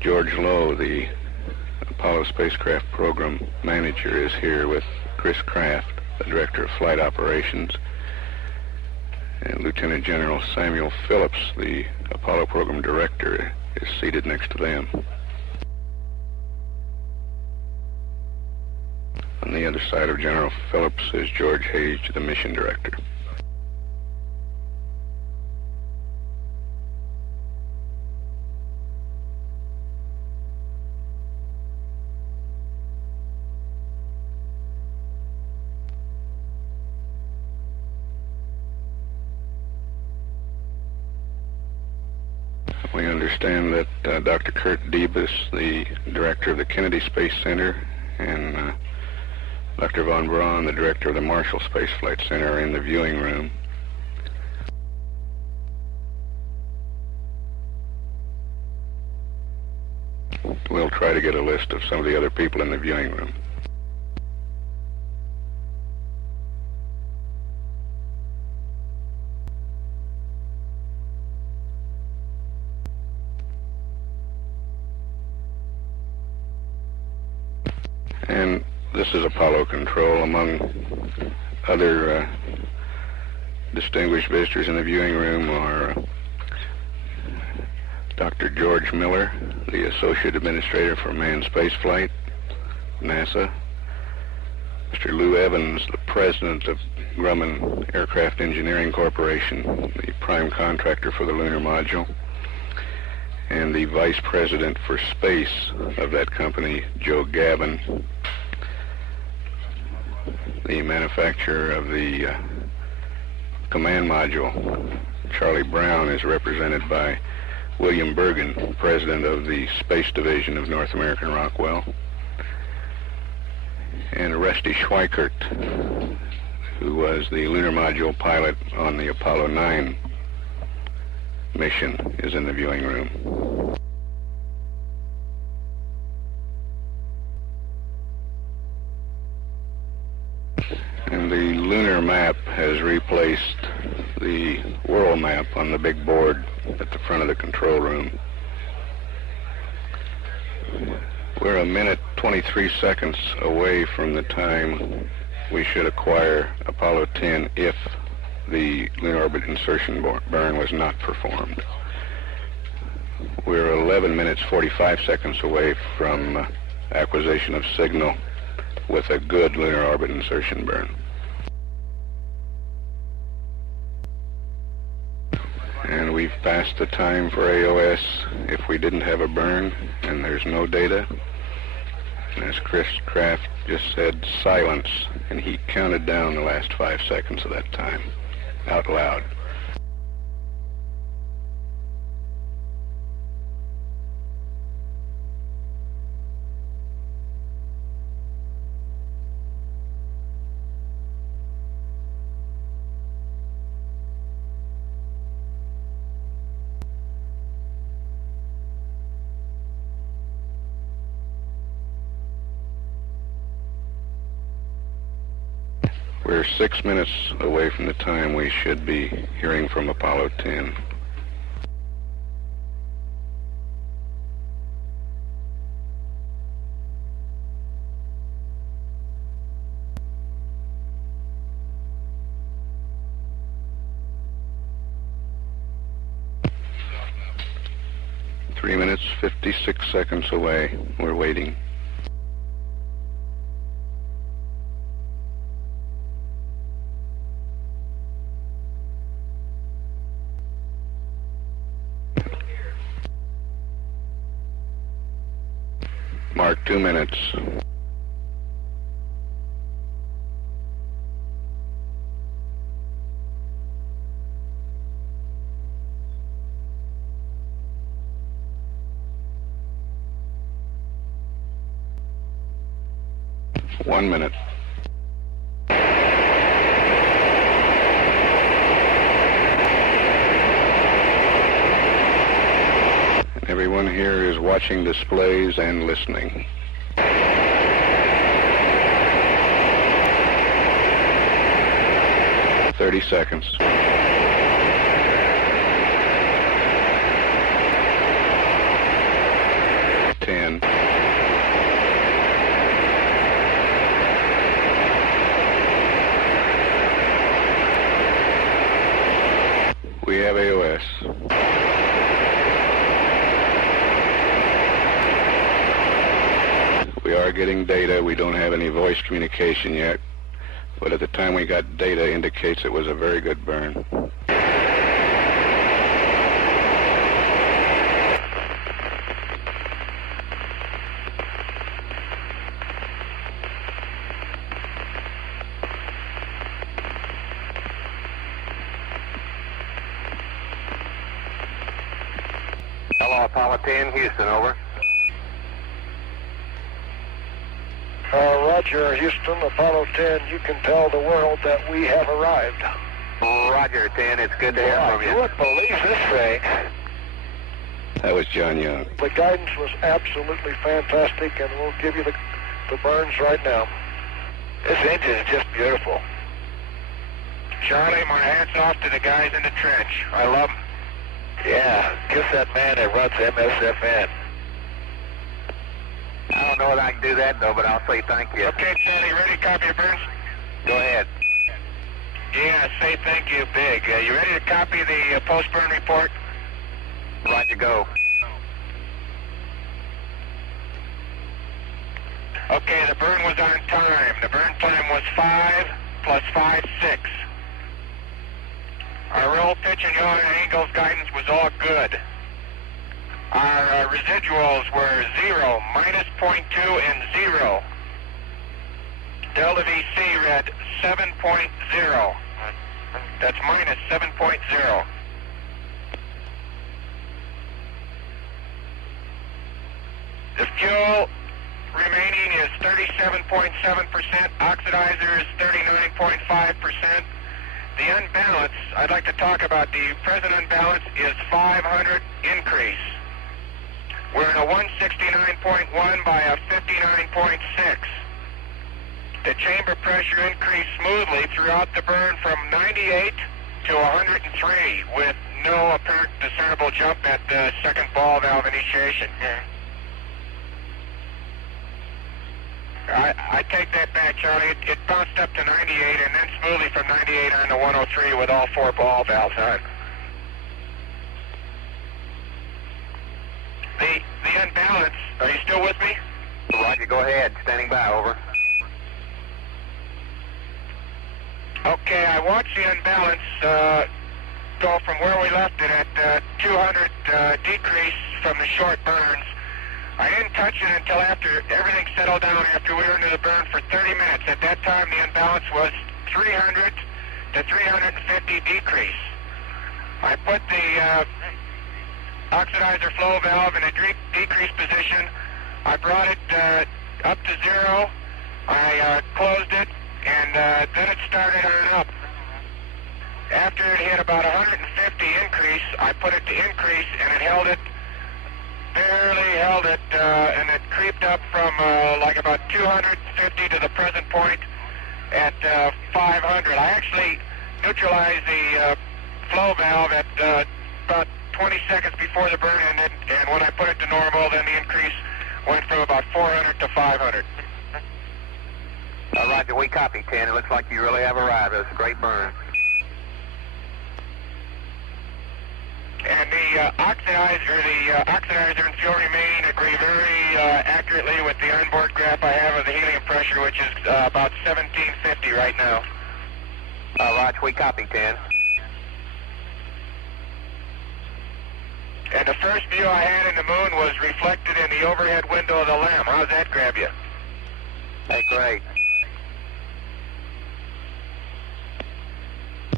George Lowe, the Apollo spacecraft program manager, is here with Chris Kraft, the director of flight operations, and Lieutenant General Samuel Phillips, the Apollo program director, is seated next to them. On the other side of General Phillips is George Hayes, the mission director. We understand that Dr. Kurt Debus, the director of the Kennedy Space Center, and Dr. Von Braun, the director of the Marshall Space Flight Center, are in the viewing room. We'll try to get a list of some of the other people in the viewing room. And this is Apollo Control. Among other distinguished visitors in the viewing room are Dr. George Miller, the Associate Administrator for Manned Spaceflight, NASA, Mr. Lou Evans, the President of Grumman Aircraft Engineering Corporation, the prime contractor for the lunar module, and the Vice President for Space of that company, Joe Gavin. The manufacturer of the command module, Charlie Brown, is represented by William Bergen, President of the Space Division of North American Rockwell, and Rusty Schweikert, who was the lunar module pilot on the Apollo 9 mission, is in the viewing room. And the lunar map has replaced the world map on the big board at the front of the control room. We're a minute 23 seconds away from the time we should acquire Apollo 10 if the lunar orbit insertion burn was not performed. We're 11 minutes 45 seconds away from acquisition of signal with a good lunar orbit insertion burn. And we've passed the time for AOS if we didn't have a burn, and there's no data. And as Chris Kraft just said, silence, and he counted down the last 5 seconds of that time out loud. We're 6 minutes away from the time we should be hearing from Apollo 10. Three minutes, 56 seconds away. We're waiting. Mark 2 minutes. One minute. Everyone here is watching displays and listening. Thirty seconds. We are getting data. We don't have any voice communication yet, but at the time we got data indicates it was a very good burn. Hello, Apollo 10, Houston, over. Roger, Houston, Apollo 10, you can tell the world that we have arrived. Roger, 10, it's good to hear from you. You wouldn't believe this thing. That was John Young. The guidance was absolutely fantastic, and we'll give you the burns right now. This engine is just beautiful. Charlie, my hat's off to the guys in the trench. I love them. Yeah, kiss that man that runs MSFN. I don't know if I can do that, though, but I'll say thank you. Okay, Charlie, ready to copy your burns? Go ahead. Yeah, say thank you big. You ready to copy the post-burn report? Roger, go. Okay, the burn was on time. The burn time was 5 plus 5, 6. Our roll, pitch, and yaw and angles guidance was all good. Our residuals were 0, minus 0.2, and 0. Delta VC read 7.0. That's minus 7.0. The fuel remaining is 37.7%. Oxidizer is 39.5%. The unbalance, I'd like to talk about the present unbalance, is 500 increase. We're in a 169.1 by a 59.6. The chamber pressure increased smoothly throughout the burn from 98 to 103 with no apparent discernible jump at the second ball valve initiation. I take that back, Charlie. It bounced up to 98 and then smoothly from 98 on to 103 with all 4 ball valves on. The unbalance, are you still with me? Roger, go ahead. Standing by, over. Okay, I watched the unbalance go from where we left it at 200 decrease from the short burns. I didn't touch it until after everything settled down, after we were into the burn for 30 minutes. At that time, the unbalance was 300 to 350 decrease. I put the oxidizer flow valve in a decrease position. I brought it up to 0. I closed it, and then it started on up. After it hit about 150 increase, I put it to increase, and it held it, barely held it, and it creeped up from like about 250 to the present point at 500. I actually neutralized the flow valve at about 20 seconds before the burn ended, and when I put it to normal, then the increase went from about 400 to 500. Roger, we copy, 10. It looks like you really have arrived. It was a great burn. And the oxidizer and fuel remaining agree very accurately with the onboard graph I have of the helium pressure, which is about 1750 right now. Roger, we copy, 10. And the first view I had in the moon was reflected in the overhead window of the LEM. How's that grab you? Hey, great.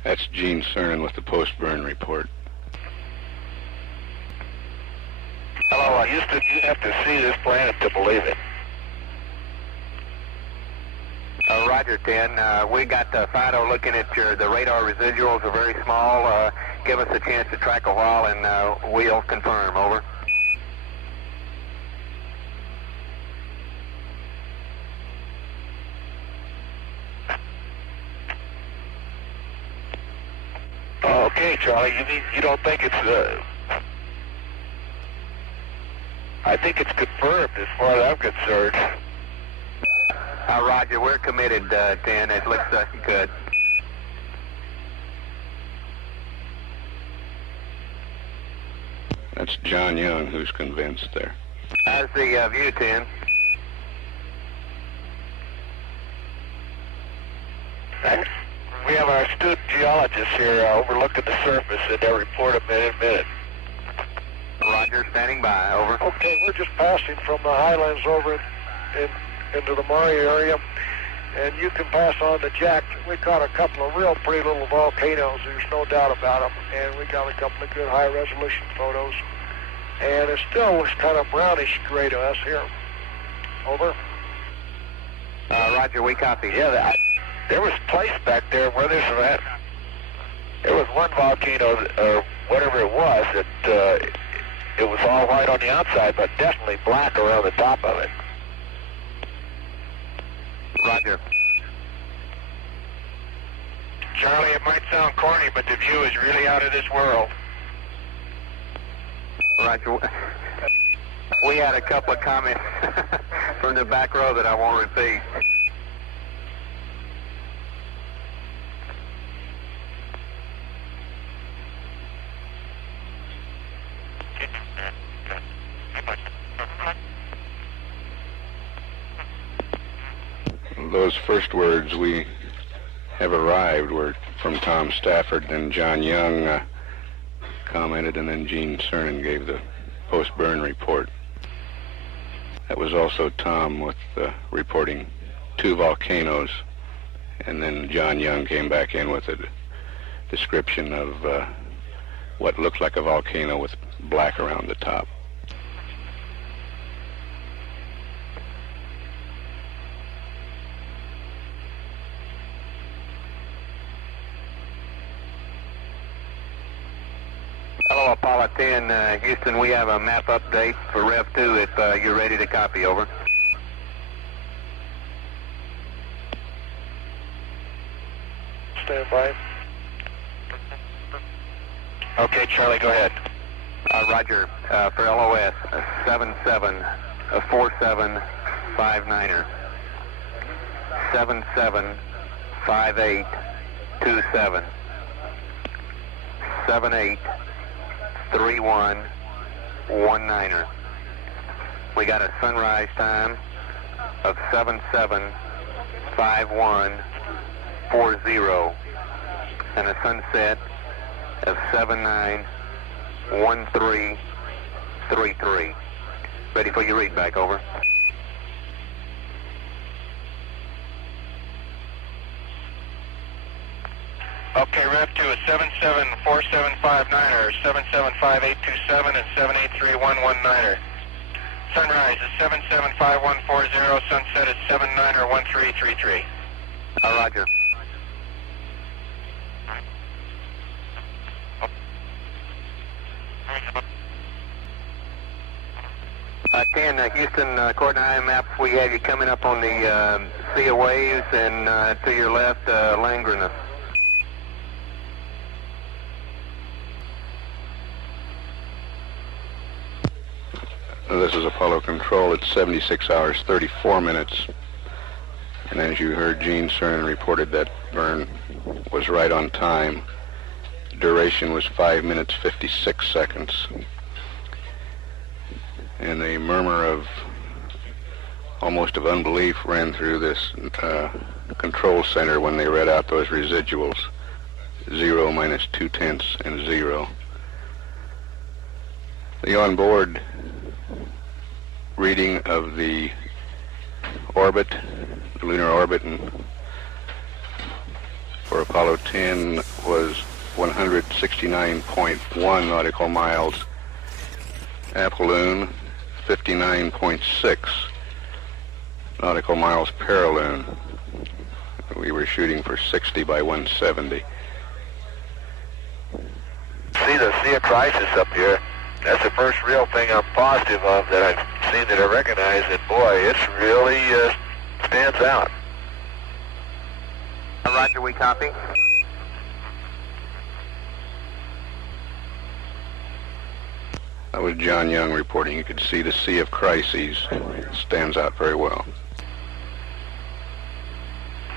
That's Gene Cernan with the post-burn report. Hello, Houston, you have to see this planet to believe it. Roger, 10. We got Fido looking at the radar residuals are very small. Give us a chance to track a while, and we'll confirm. Over. Okay, Charlie, you don't think it's I think it's confirmed as far as I'm concerned. Roger, we're committed, 10. It looks good. That's John Young who's convinced there. How's the view, 10? We have our astute geologists here overlooking the surface, and they'll report a minute. Roger, standing by, over. Okay, we're just passing from the highlands over into the Maury area, and you can pass on the Jack. We caught a couple of real pretty little volcanoes, there's no doubt about them, and we got a couple of good high-resolution photos. And it still looks kind of brownish gray to us here. Over. Roger, we copy. Yeah, there was place back there where there's that. There was one volcano, or whatever it was, that it was all white on the outside, but definitely black around the top of it. Roger. Charlie, it might sound corny, but the view is really out of this world. Roger. We had a couple of comments from the back row that I won't repeat. Those first words, "we have arrived," were from Tom Stafford, and John Young commented, and then Gene Cernan gave the post-burn report. That was also Tom with reporting 2 volcanoes, and then John Young came back in with a description of what looked like a volcano with black around the top. Hello, Apollo 10, Houston, we have a map update for Rev 2 if you're ready to copy, over. Stand by. Okay, Charlie, go ahead. Roger, for LOS, 774759er. 775827. 783119er. We got a sunrise time of 775140 and a sunset of 791333. Ready for your read back, over. Okay, Rev 2 is 774759er, 775827, and 783119er. Sunrise is 775140, sunset is 791333. Roger. 10, Houston, according to IMAP, we have you coming up on the sea of waves, and to your left, Langrenus. This is Apollo Control. It's 76 hours, 34 minutes. And as you heard, Gene Cernan reported that burn was right on time. Duration was 5 minutes, 56 seconds. And a murmur of almost of unbelief ran through this control center when they read out those residuals, 0, minus 0.2, and 0. The onboard reading of the orbit, the lunar orbit, for Apollo 10 was 169.1 nautical miles. Apolloon, 59.6 nautical miles paraloon. We were shooting for 60 by 170. See the sea of crisis up here. That's the first real thing I'm positive of that I've seen that I recognize, and boy, it's really stands out. Roger, we copy. That was John Young reporting. You could see the Sea of Crises. It stands out very well.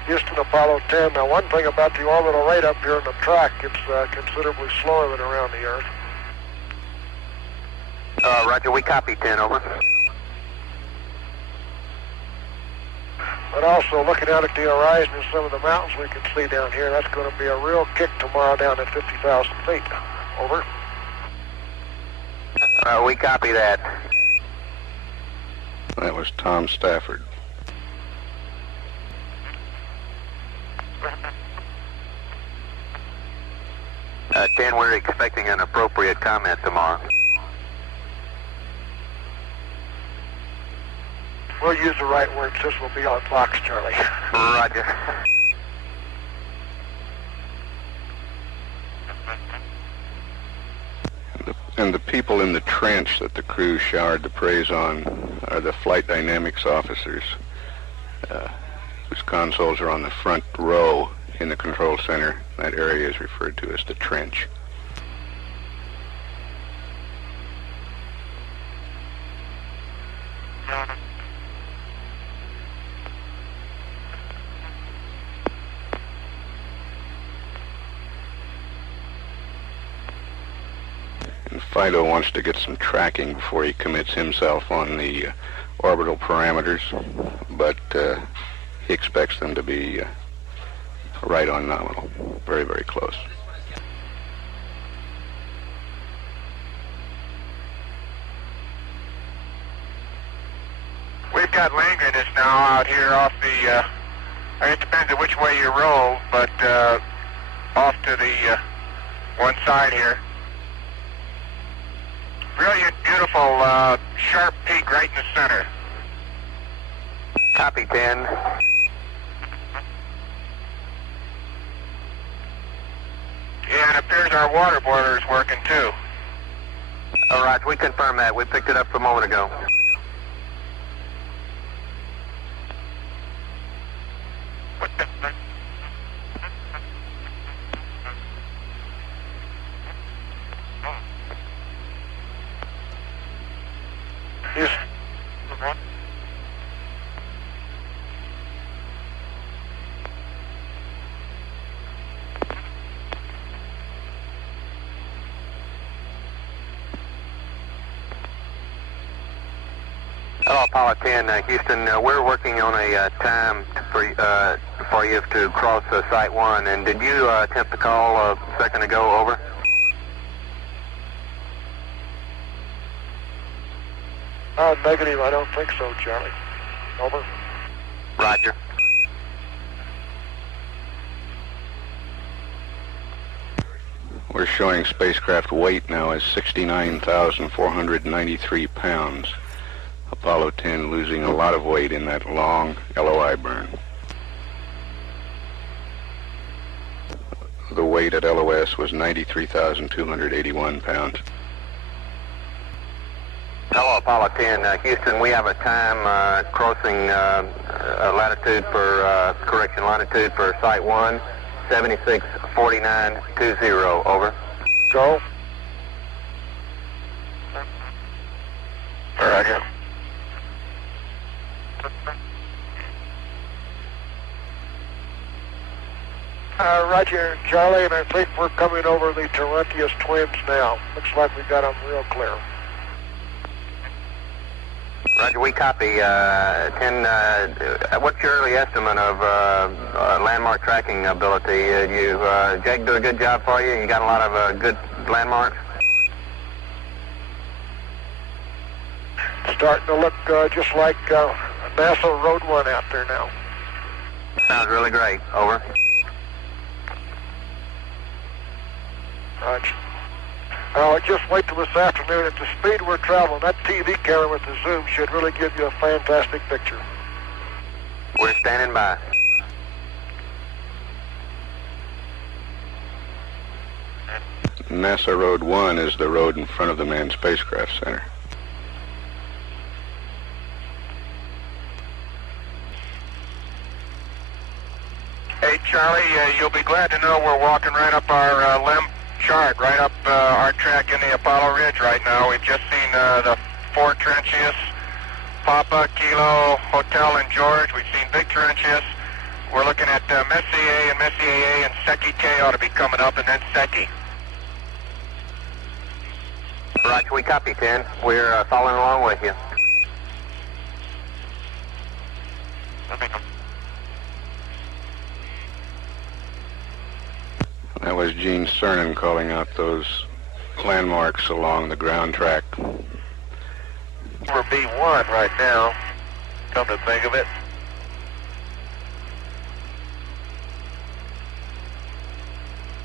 Houston, Apollo 10. Now, one thing about the orbital rate up here in the track, it's considerably slower than around the Earth. Roger, we copy 10, over. But also looking out at the horizon and some of the mountains we can see down here, that's going to be a real kick tomorrow down at 50,000 feet. Over. We copy that. That was Tom Stafford. Ten, we're expecting an appropriate comment tomorrow. We'll use the right words. This will be on Fox, Charlie. Roger. And the people in the trench that the crew showered the praise on are the flight dynamics officers, whose consoles are on the front row in the control center. That area is referred to as the trench. And Fido wants to get some tracking before he commits himself on the orbital parameters, but he expects them to be right on nominal, very, very close. We've got Langrenus now out here off the, it depends on which way you roll, but off to the one side here. Brilliant, beautiful, sharp peak right in the center. Copy, 10. Yeah, and it appears our water boiler is working too. All right, we confirm that. We picked it up a moment ago. Yes. Hello, Apollo 10, Houston. We're working on a time for you to cross Site 1. And did you attempt to call a second ago? Over. Negative, I don't think so, Charlie. Over. Roger. We're showing spacecraft weight now as 69,493 pounds. Apollo 10 losing a lot of weight in that long LOI burn. The weight at LOS was 93,281 pounds. Hello, Apollo 10, Houston. We have a time crossing latitude for Site 1, 764920. Over. Go. Roger. Roger, Charlie, and I think we're coming over the Taruntius twins now. Looks like we got them real clear. Roger, we copy. 10, what's your early estimate of landmark tracking ability? Jake do a good job for you? You got a lot of good landmarks? Starting to look just like NASA Road 1 out there now. Sounds really great. Over. Roger. Just wait till this afternoon. At the speed we're traveling, that TV camera with the zoom should really give you a fantastic picture. We're standing by. NASA Road 1 is the road in front of the Manned Spacecraft Center. Hey, Charlie, you'll be glad to know we're walking right up our LEM chart, right up our track in the Apollo Ridge right now. We've just seen the 4 Trenchius, Papa, Kilo, Hotel, and George. We've seen big Trenchius. We're looking at Messier and Messier A, and Seki K ought to be coming up, and then Seki. Roger, we copy, 10. We're following along with you. That was Gene Cernan calling out those landmarks along the ground track. Over B1 right now, come to think of it.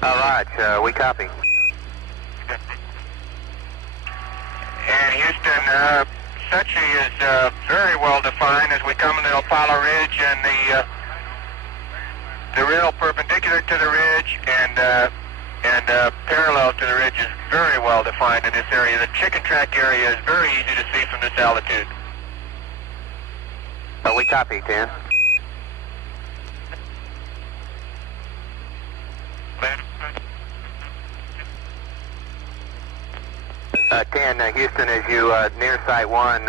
All right, we copy. And Houston, Secchi is very well defined as we come into Apollo Ridge, and the rail perpendicular to the ridge and parallel to the ridge is very well defined in this area. The chicken track area is very easy to see from this altitude. We copy, 10. Houston, as you near Site 1,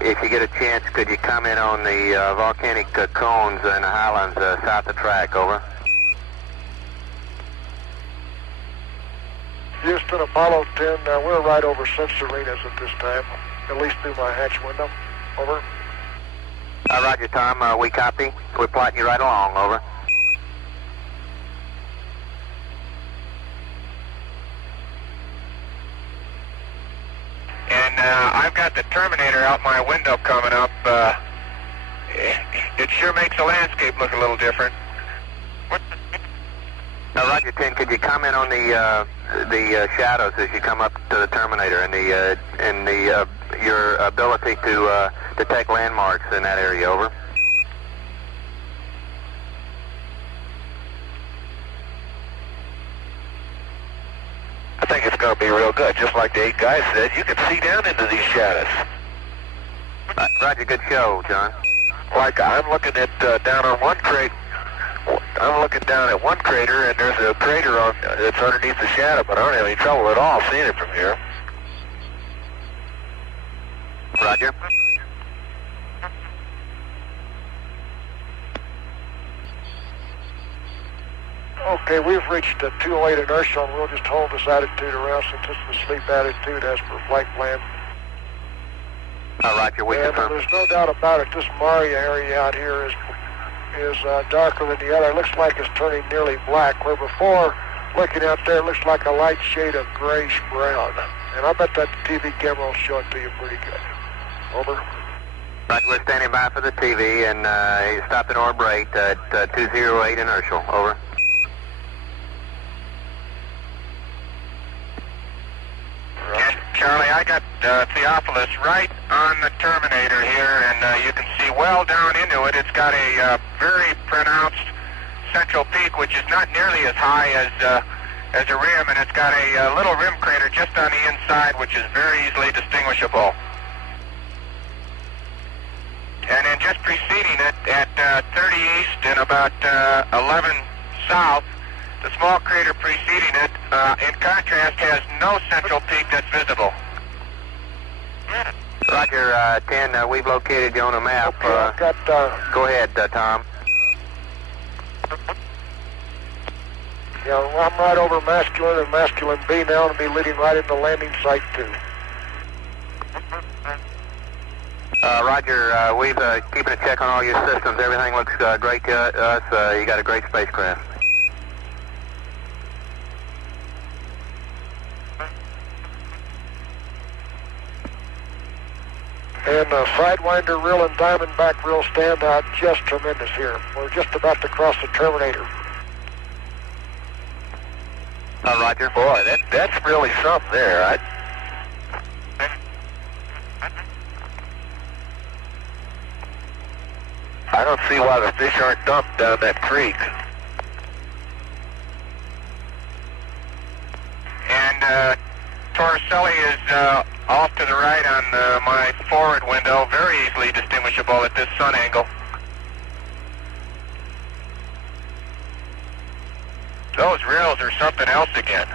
if you get a chance, could you comment on the volcanic cones in the highlands south of track, over? Houston, Apollo 10, we're right over St. Serena's at this time, at least through my hatch window, over. Roger, Tom, we copy. We're plotting you right along, over. And I've got the Terminator out my window coming up. It sure makes the landscape look a little different. Roger, 10, could you comment on the shadows as you come up to the Terminator and your ability to detect landmarks in that area, over? I think it's going to be real good. Just like the 8 guys said, you can see down into these shadows. Roger, good show, John. Like I'm looking at down on one crate. I'm looking down at one crater, and there's a crater that's underneath the shadow, but I don't have any trouble at all seeing it from here. Roger. Okay, we've reached a 208 inertial, and we'll just hold this attitude around since it's the sleep attitude as per flight plan. Roger, we and confirm. There's no doubt about it, this Maria area out here is darker than the other. It looks like it's turning nearly black, where before, looking out there, it looks like a light shade of grayish-brown. And I bet that TV camera will show it to you pretty good. Over. Roger, we're standing by for the TV, and you stopped in orb rate at 208 inertial, over. And Charlie, I got Theophilus right on the Terminator here, and you can see well down into it. It's got a very pronounced central peak, which is not nearly as high as a rim, and it's got a little rim crater just on the inside, which is very easily distinguishable. And then just preceding it at 30 east and about 11 south, the small crater preceding it, in contrast, has no central peak that's visible. Roger, 10, we've located you on a map. Okay, I've got, go ahead, Tom. Yeah, I'm right over masculine and masculine B now, and be leading right into landing site 2. Roger, we've keeping a check on all your systems. Everything looks great to us. You got a great spacecraft. And Sidewinder reel and Diamondback reel stand out just tremendous here. We're just about to cross the Terminator. Roger. Boy, that's really something there. I don't see why the fish aren't dumped down that creek. And Torricelli is off to the right on my forward window, very easily distinguishable at this sun angle. Those rails are something else again.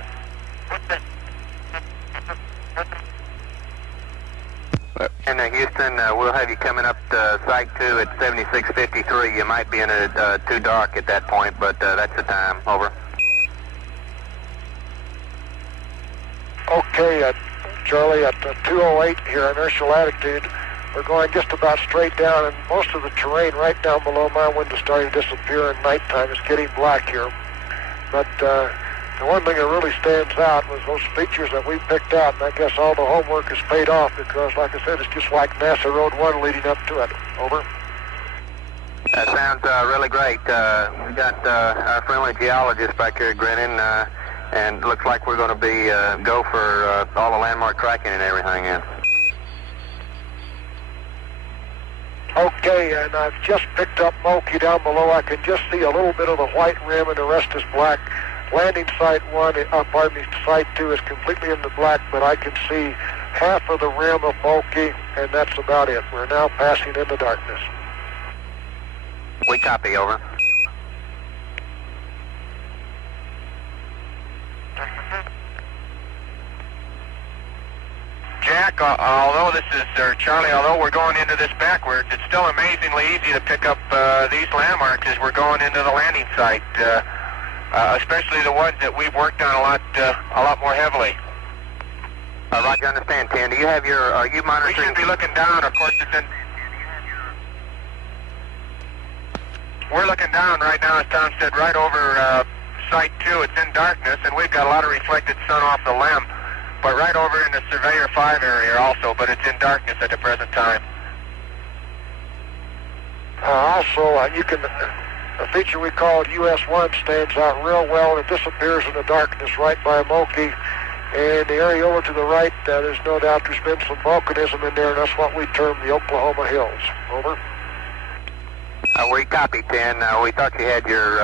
And Houston, we'll have you coming up to Site 2 at 7653. You might be in it too dark at that point, but that's the time. Over. Okay, Charlie, at 208 here, inertial attitude, we're going just about straight down, and most of the terrain right down below my window is starting to disappear, and nighttime is getting black here. But the one thing that really stands out was those features that we picked out, and I guess all the homework is paid off because, like I said, it's just like NASA Road 1 leading up to it. Over. That sounds really great. We got our friendly geologist back here grinning, and looks like we're going to be go for all the landmark tracking and everything in. Okay, and I've just picked up Moki down below. I can just see a little bit of the white rim, and the rest is black. Landing site 1, site 2 is completely in the black, but I can see half of the rim of Moki, and that's about it. We're now passing into darkness. We copy, over. Jack, although this is, or Charlie, although we're going into this backwards, it's still amazingly easy to pick up these landmarks as we're going into the landing site, especially the ones that we've worked on a lot more heavily. Roger, understand, Ken. Do you have your, are you monitoring? We should be looking down, of course, it's in... We're looking down right now, as Tom said, right over Site 2. It's in darkness, and we've got a lot of reflected sun off the limb. But right over in the Surveyor 5 area also, but it's in darkness at the present time. You can, a feature we called US1 stands out real well, and it disappears in the darkness right by Moki. And the area over to the right, there's no doubt there's been some volcanism in there, and that's what we term the Oklahoma Hills. Over. We copy, 10. We thought you had your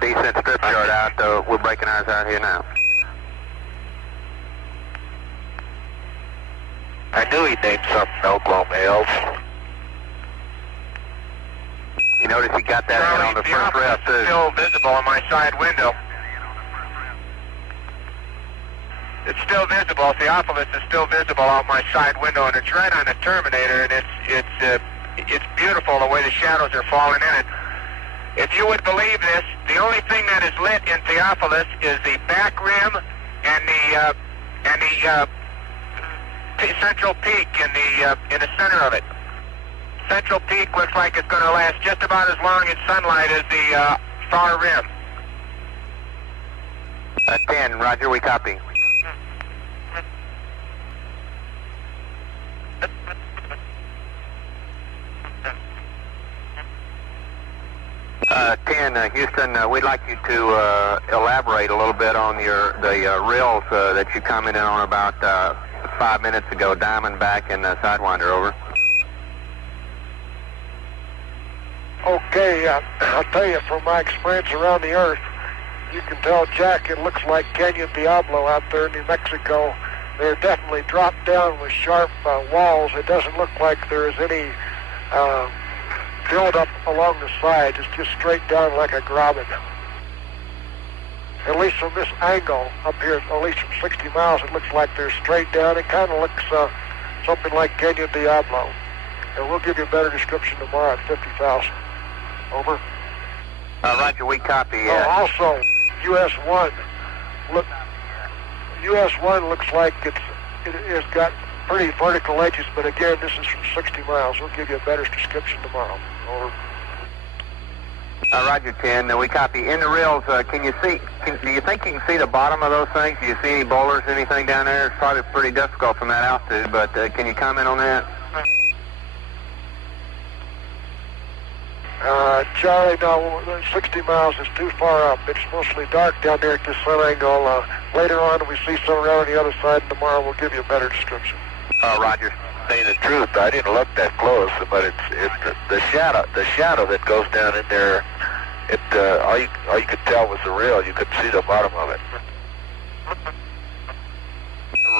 descent strip chart out. We're breaking ours out here now. I knew he named something Oklahoma Hills. You notice he got that in on the first rep, too. It's still visible on my side window. It's still visible. Theophilus is still visible out my side window, and it's right on the terminator, and it's beautiful the way the shadows are falling in it. If you would believe this, the only thing that is lit in Theophilus is the back rim and the central peak in the center of it. Central peak looks like it's going to last just about as long in sunlight as the far rim. 10, Roger, we copy. 10, Houston, we'd like you to elaborate a little bit on the rills that you commented on about 5 minutes ago, Diamondback and Sidewinder, over. Okay, I'll tell you from my experience around the Earth, you can tell, Jack, it looks like Canyon Diablo out there in New Mexico. They're definitely dropped down with sharp walls. It doesn't look like there is any build up along the side. It's just straight down like a graben. At least from this angle up here, at least from 60 miles, it looks like they're straight down. It kind of looks something like Canyon Diablo. And we'll give you a better description tomorrow at 50,000. Over. Roger, we copy. Also, US1 looks like it's got pretty vertical edges, but again, this is from 60 miles. We'll give you a better description tomorrow. Over. Roger, 10. We copy. In the rills, can you see? Do you think you can see the bottom of those things? Do you see any boulders, anything down there? It's probably pretty difficult from that altitude, but can you comment on that? Charlie, no, 60 miles is too far up. It's mostly dark down there at this sun angle. Later on, we see some around the other side, and tomorrow we'll give you a better description. Roger. Say the truth, I didn't look that close, but it's the shadow that goes down in there. All you could tell was the rill. You could see the bottom of it.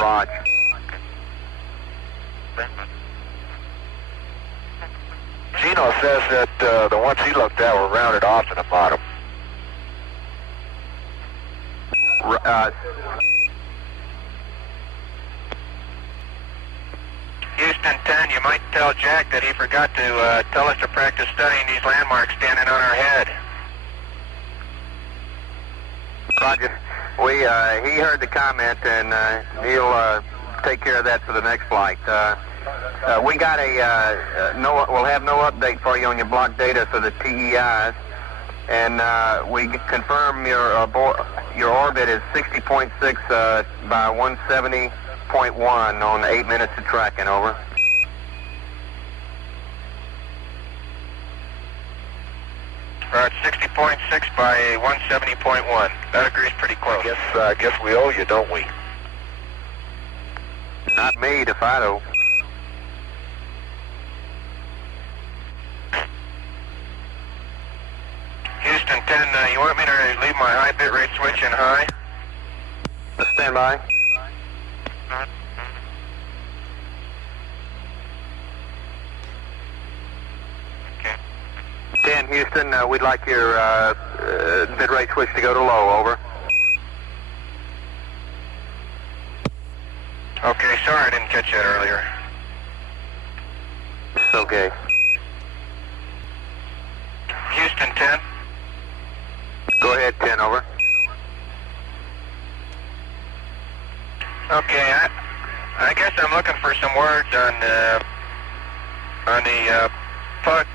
Roger. Gino says that the ones he looked at were rounded off in the bottom. Houston 10, you might tell Jack that he forgot to tell us to practice studying these landmarks standing on our head. Roger. He heard the comment, and he'll take care of that for the next flight. We got we'll have no update for you on your block data for the TEIs, and we confirm your orbit is 60.6 by 170.1 on 8 minutes of tracking, over. Right, 60.6 by 170.1. That agrees pretty close. I guess we owe you, don't we? Not me, DeFido. Houston 10, you want me to leave my high bit rate switch in high? Stand by. Okay. 10, Houston, we'd like your bit rate switch to go to low, over. Okay, sorry I didn't catch that earlier. Okay. Houston 10. Go ahead, 10, over. Okay, I guess I'm looking for some words on the plug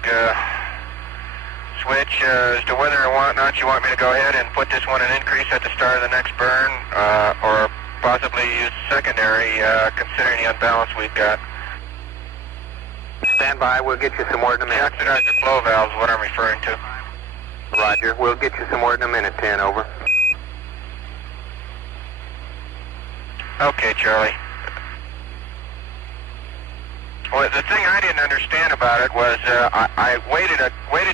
switch as to whether or not you want me to go ahead and put this one in increase at the start of the next burn, or possibly use secondary, considering the unbalance we've got. Stand by, we'll get you some word in a The minute. oxidizer flow valve is what I'm referring to. Roger, we'll get you some word in a minute, 10, over. Okay, Charlie. Well, the thing I didn't understand about it was I waited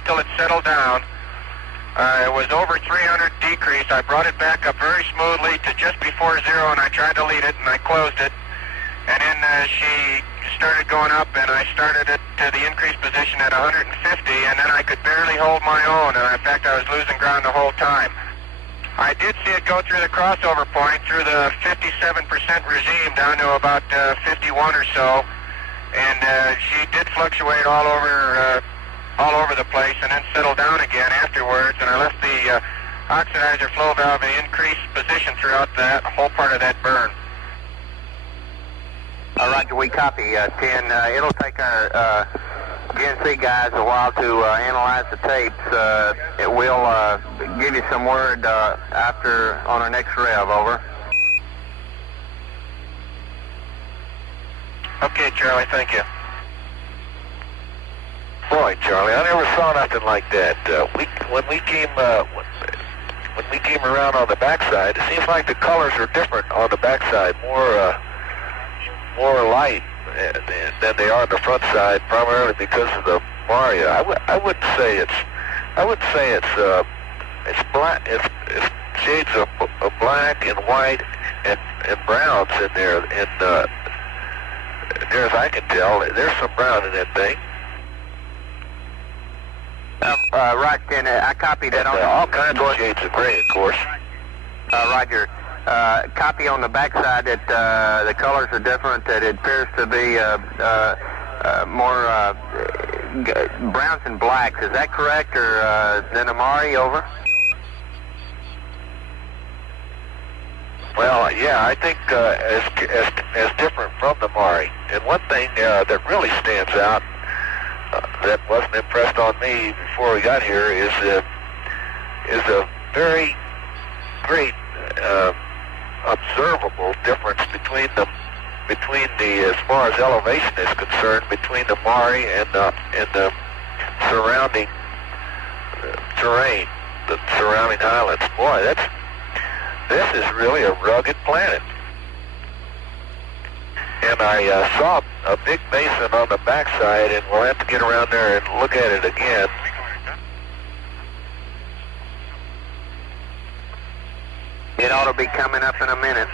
till it settled down. It was over 300 decrease. I brought it back up very smoothly to just before zero, and I tried to lead it, and I closed it. And then she started going up, and I started it to the increased position at 150, and then I could barely hold my own, and in fact I was losing ground the whole time. I did see it go through the crossover point, through the 57% regime down to about 51 or so, and she did fluctuate all over the place, and then settle down again afterwards, and I left the oxidizer flow valve in increased position throughout that whole part of that burn. Roger, we copy, 10. It'll take our GNC guys a while to analyze the tapes. We'll give you some word after on our next rev, over. Okay, Charlie, thank you. Boy, Charlie, I never saw nothing like that. When we came around on the backside, it seems like the colors are different on the backside, more light than they are on the front side, primarily because of the Maria. I would say it's black. It's shades of black and white and browns in there. And near as I can tell, there's some brown in that thing. Right, 10. I copied that And, on all kinds of shades of gray, of course. Roger. Copy on the backside that the colors are different, that it appears to be more browns and blacks. Is that correct, or than Amari, over? Well, yeah, I think as different from the Mari. And one thing that really stands out that wasn't impressed on me before we got here is a very great observable difference between the as far as elevation is concerned, between the Mari and the surrounding terrain, the surrounding islands. Boy, this is really a rugged planet. And I saw a big basin on the backside, and we'll have to get around there and look at it again. It ought to be coming up in a minute.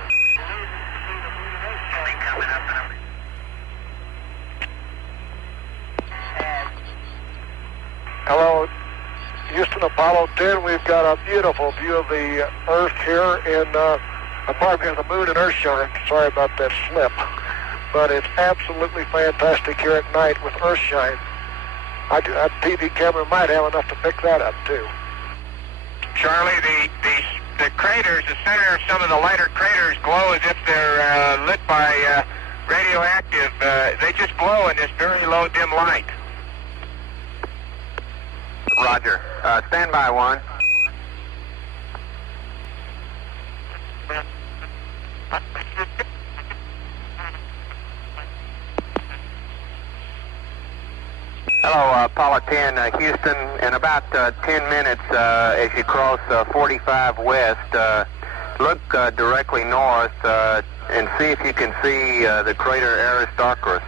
Hello, Houston Apollo 10. We've got a beautiful view of the Earth here in apartment of the Moon and Earthshine. Sorry about that slip. But it's absolutely fantastic here at night with Earthshine. A TV camera might have enough to pick that up, too. Charlie, the craters, the center of some of the lighter craters glow as if they're lit by radioactive. They just glow in this very low dim light. Roger. Stand by, one. Hello, Apollo 10, Houston. In about 10 minutes, as you cross 45 West, look directly north and see if you can see the crater Aristarchus.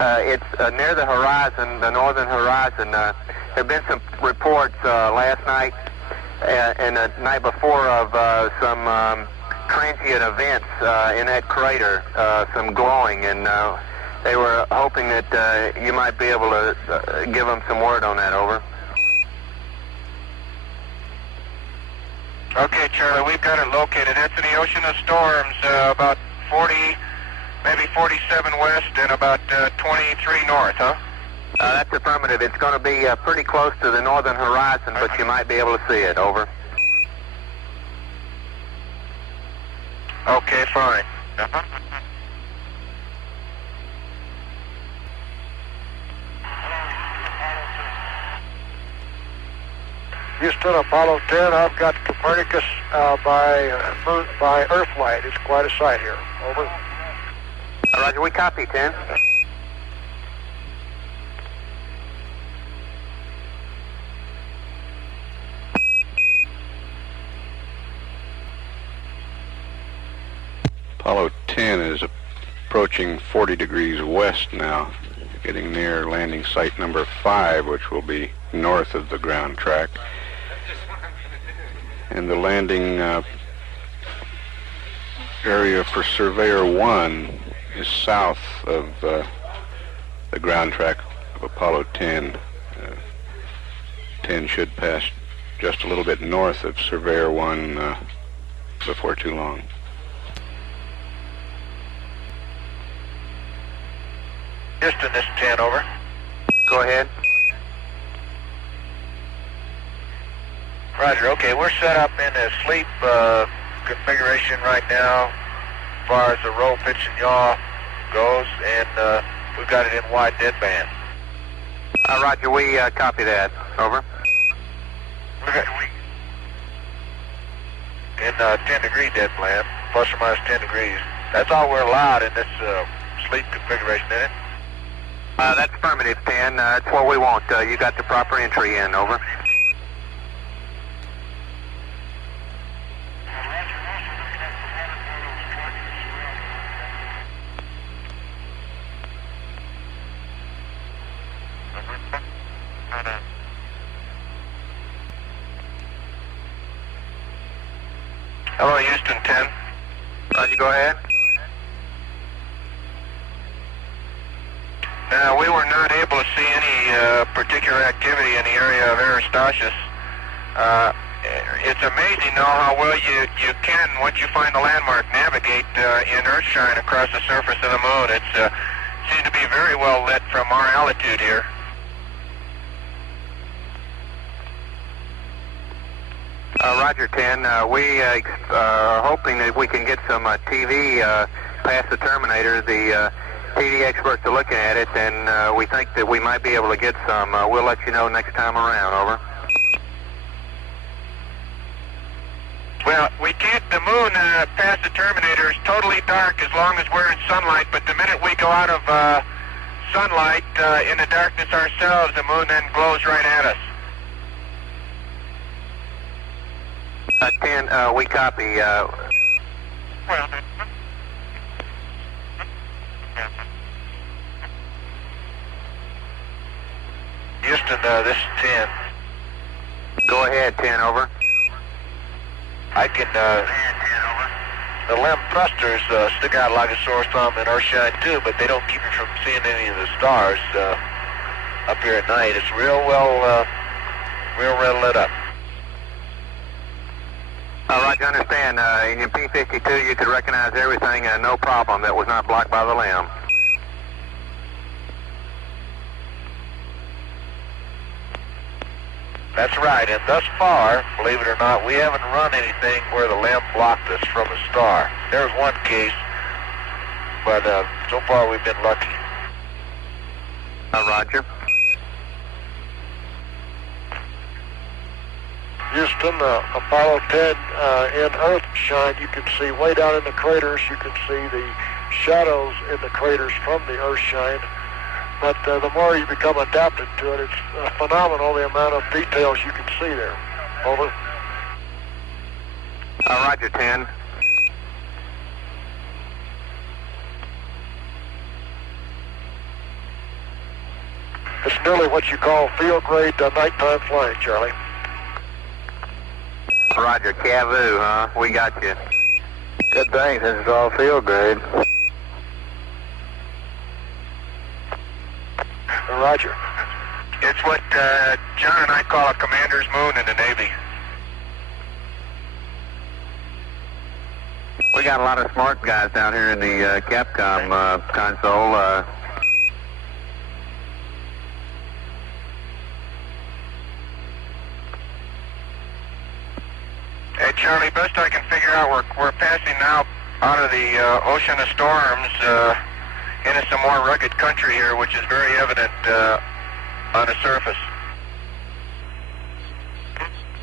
It's near the horizon, the northern horizon. There have been some reports last night and the night before of some transient events in that crater, some glowing, and they were hoping that you might be able to give them some word on that. Over. Okay, Charlie, we've got it located. That's in the ocean of storms, about 40, maybe 47 west and about 23 north, huh? That's affirmative. It's going to be pretty close to the northern horizon, but you might be able to see it. Over. Okay, fine. Houston, Apollo 10, I've got Copernicus by Earthlight. It's quite a sight here. Over. Roger, we copy, 10. Apollo 10 is approaching 40 degrees west now, getting near landing site number 5, which will be north of the ground track. And the landing area for Surveyor 1 is south of the ground track of Apollo 10. 10 should pass just a little bit north of Surveyor 1 before too long. Houston, this is 10, over. Go ahead. Roger, okay, we're set up in a sleep configuration right now as far as the roll, pitch, and yaw goes, and we've got it in wide deadband. Roger, we copy that. Over. In 10-degree deadband, plus or minus 10 degrees. That's all we're allowed in this sleep configuration, isn't it? That's affirmative, 10. That's what we want. You got the proper entry in. Over. Hello, Houston, 10. Roger, go ahead. We were not able to see any particular activity in the area of Aristarchus. It's amazing, though, how well you can, once you find the landmark, navigate in Earthshine across the surface of the moon. It seems to be very well lit from our altitude here. Roger, 10. We are hoping that we can get some TV past the terminator. The TV experts are looking at it, and we think that we might be able to get some. We'll let you know next time around. Over. Well, we can't. The moon past the terminator is totally dark as long as we're in sunlight, but the minute we go out of sunlight in the darkness ourselves, the moon then glows right at us. 10, we copy. Houston, this is 10. Go ahead, 10, over. I can, the limb thrusters stick out like a sore thumb in Earthshine too, but they don't keep you from seeing any of the stars up here at night. It's real well lit up. Roger, understand. In your P-52, you could recognize everything, no problem. That was not blocked by the limb. That's right, and thus far, believe it or not, we haven't run anything where the limb blocked us from a star. There's one case, but so far we've been lucky. Roger. Houston, Apollo 10 in Earthshine, you can see way down in the craters, you can see the shadows in the craters from the Earthshine. But the more you become adapted to it, it's phenomenal the amount of details you can see there. Over. Roger, 10. It's nearly what you call field-grade nighttime flying, Charlie. Roger, Cavu, huh? We got you. Good thing, this is all field grade. Roger. It's what John and I call a commander's moon in the Navy. We got a lot of smart guys down here in the Capcom console. Hey, Charlie, best I can figure out, we're passing now out of the ocean of storms into some more rugged country here, which is very evident on the surface.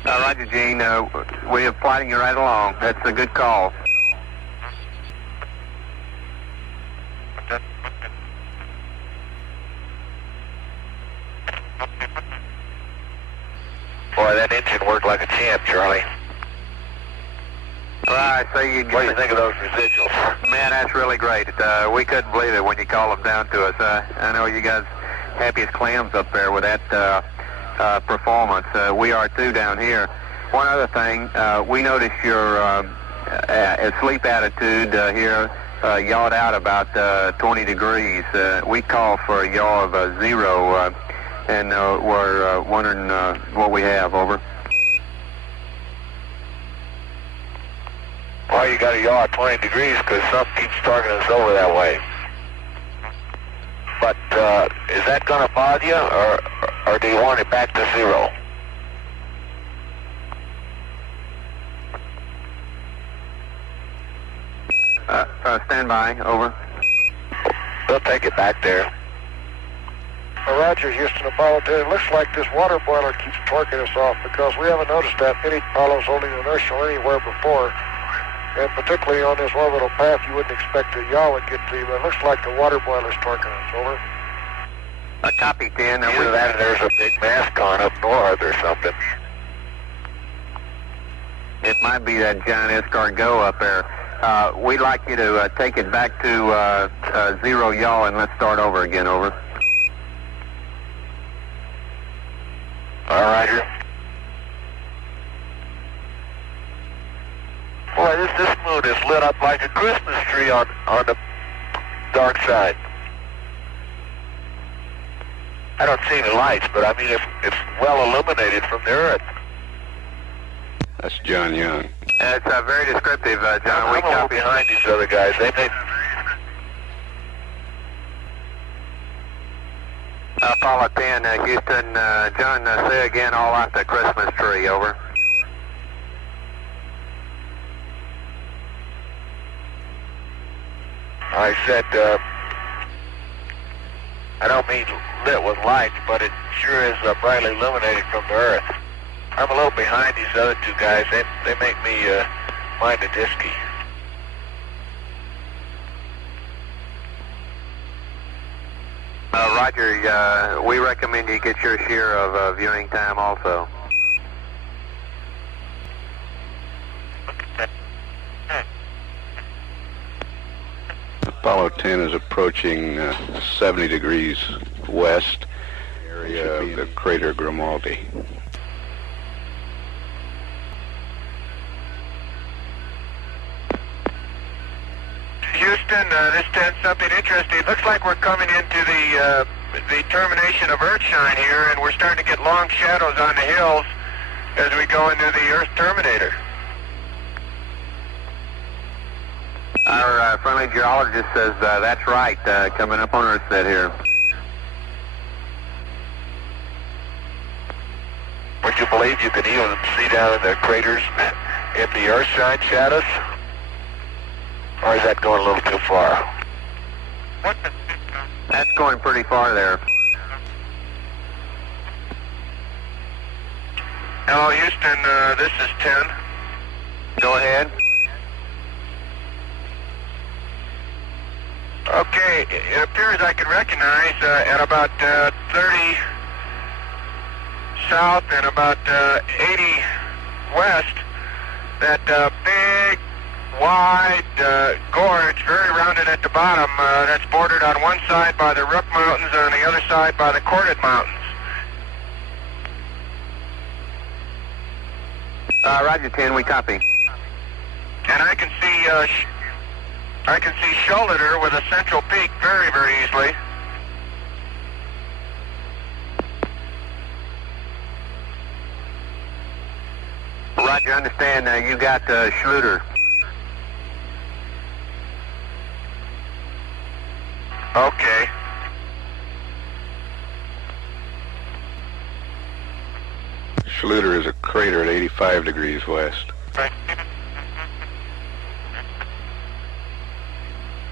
Roger, Gene. We are plotting you right along. That's a good call. Boy, that engine worked like a champ, Charlie. Right, so you. What do you think of those residuals? Man, that's really great. We couldn't believe it when you called them down to us. I know you guys happy as clams up there with that performance. We are too down here. One other thing, we noticed your sleep attitude here yawed out about 20 degrees. We call for a yaw of 0, and we're wondering what we have. Over. Well, you got a yaw at 20 degrees because something keeps targeting us over that way. But is that going to bother you, or do you want it back to 0? Stand by. Over. They'll take it back there. Roger, Houston, Apollo 10. It looks like this water boiler keeps torquing us off because we haven't noticed that many Apollos holding inertial anywhere before. And particularly on this orbital path, you wouldn't expect a yaw would get to you, but it looks like the water boiler's torquing us. Over. Copy, 10. Either that or there's a big mass gone up north or something. It might be that giant escargot up there. We'd like you to take it back to 0 yaw and let's start over again. Over. All right. Boy, this moon is lit up like a Christmas tree on the dark side. I don't see any lights, but I mean, it's well illuminated from the Earth. That's John Young. It's very descriptive, John. I'm a little behind these other guys. They may... Apollo 10, Houston, John, say again, all out the Christmas tree. Over. I said, I don't mean lit with lights, but it sure is brightly illuminated from the Earth. I'm a little behind these other two guys. They make me mind a disky. Roger, we recommend you get your share of viewing time also. Apollo 10 is approaching 70 degrees west, area of the crater Grimaldi. Houston, this 10's something interesting. It looks like we're coming into the termination of Earthshine here, and we're starting to get long shadows on the hills as we go into the Earth terminator. Our friendly geologist says that's right, coming up on Earthset here. Would you believe you can even see down in the craters in the Earthshine shadows? Or is that going a little too far? That's going pretty far there. Hello, Houston, this is 10. Go ahead. Okay, it appears I can recognize at about 30 south and about 80 west that big, wide gorge, very rounded at the bottom, that's bordered on one side by the Rook Mountains and on the other side by the Corded Mountains. Roger, 10, we copy. And I can see shoulder with a central peak very, very easily. Roger, understand you got Schluter. Okay. Schluter is a crater at 85 degrees west.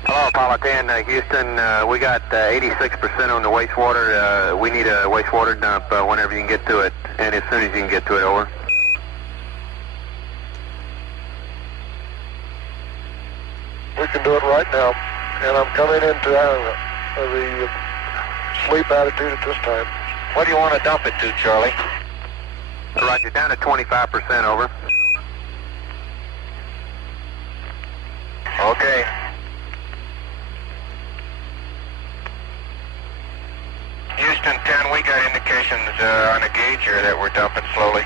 Hello, Apollo 10, Houston. We got 86% on the wastewater. We need a wastewater dump whenever you can get to it, and as soon as you can get to it, over. We can do it right now, and I'm coming into the sleep attitude at this time. What do you want to dump it to, Charlie? Roger, down to 25%, over. Okay. Houston 10, we got indications on a gauge here that we're dumping slowly.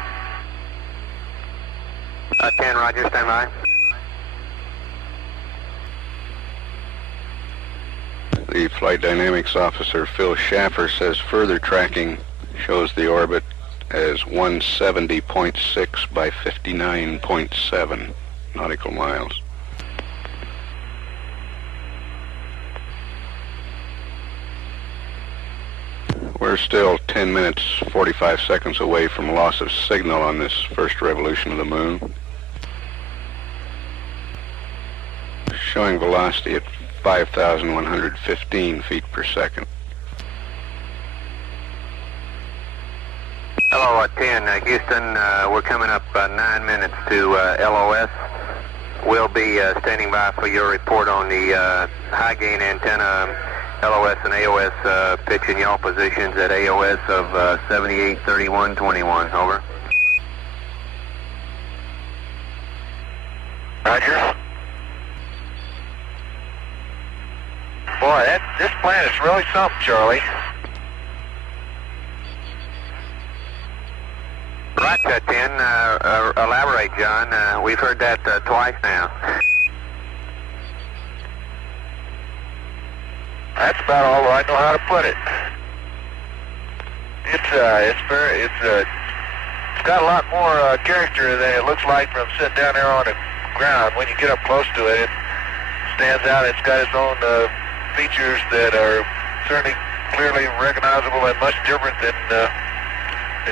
10, Roger, stand by. The flight dynamics officer, Phil Schaffer, says further tracking shows the orbit as 170.6 by 59.7 nautical miles. We're still 10 minutes, 45 seconds away from loss of signal on this first revolution of the moon. Showing velocity at 5,115 feet per second. Hello, 10, Houston. We're coming up 9 minutes to LOS. We'll be standing by for your report on the high gain antenna, LOS and AOS pitching y'all positions at AOS of 78, 31, 21. Over. Roger. Boy, this planet is really something, Charlie. Roger, 10. Elaborate, John. We've heard that twice now. That's about all I know how to put it. It's got a lot more character than it looks like from sitting down there on the ground. When you get up close to it, it stands out. It's got its own features that are certainly clearly recognizable and much different than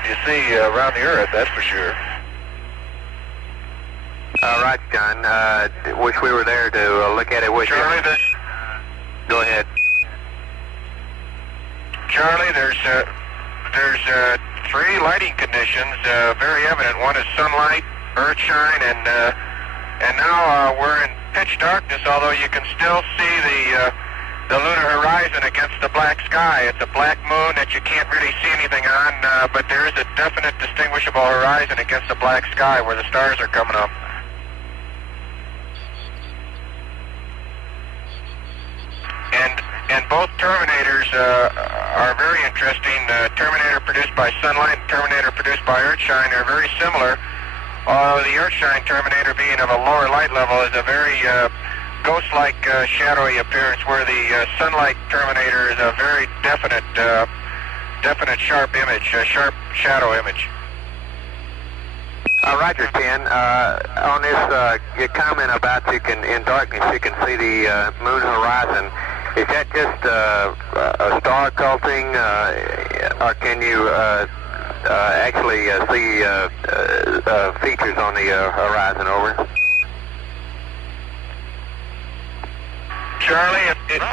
you see around the Earth, that's for sure. Right, John. Wish we were there to look at it with Charlie, you. Go ahead. Charlie, there's three lighting conditions very evident. One is sunlight, earth shine, and now we're in pitch darkness, although you can still see the lunar horizon against the black sky. It's a black moon that you can't really see anything on, but there is a definite distinguishable horizon against the black sky where the stars are coming up. And both terminators are very interesting. Terminator produced by sunlight and terminator produced by earthshine are very similar. The earthshine terminator, being of a lower light level, is a very ghost-like shadowy appearance, where the sunlight terminator is a very definite sharp image, a sharp shadow image. Roger, 10. On this, your comment about in darkness you can see the moon horizon. Is that just a star occulting, or can you actually see features on the horizon? Over. Charlie, if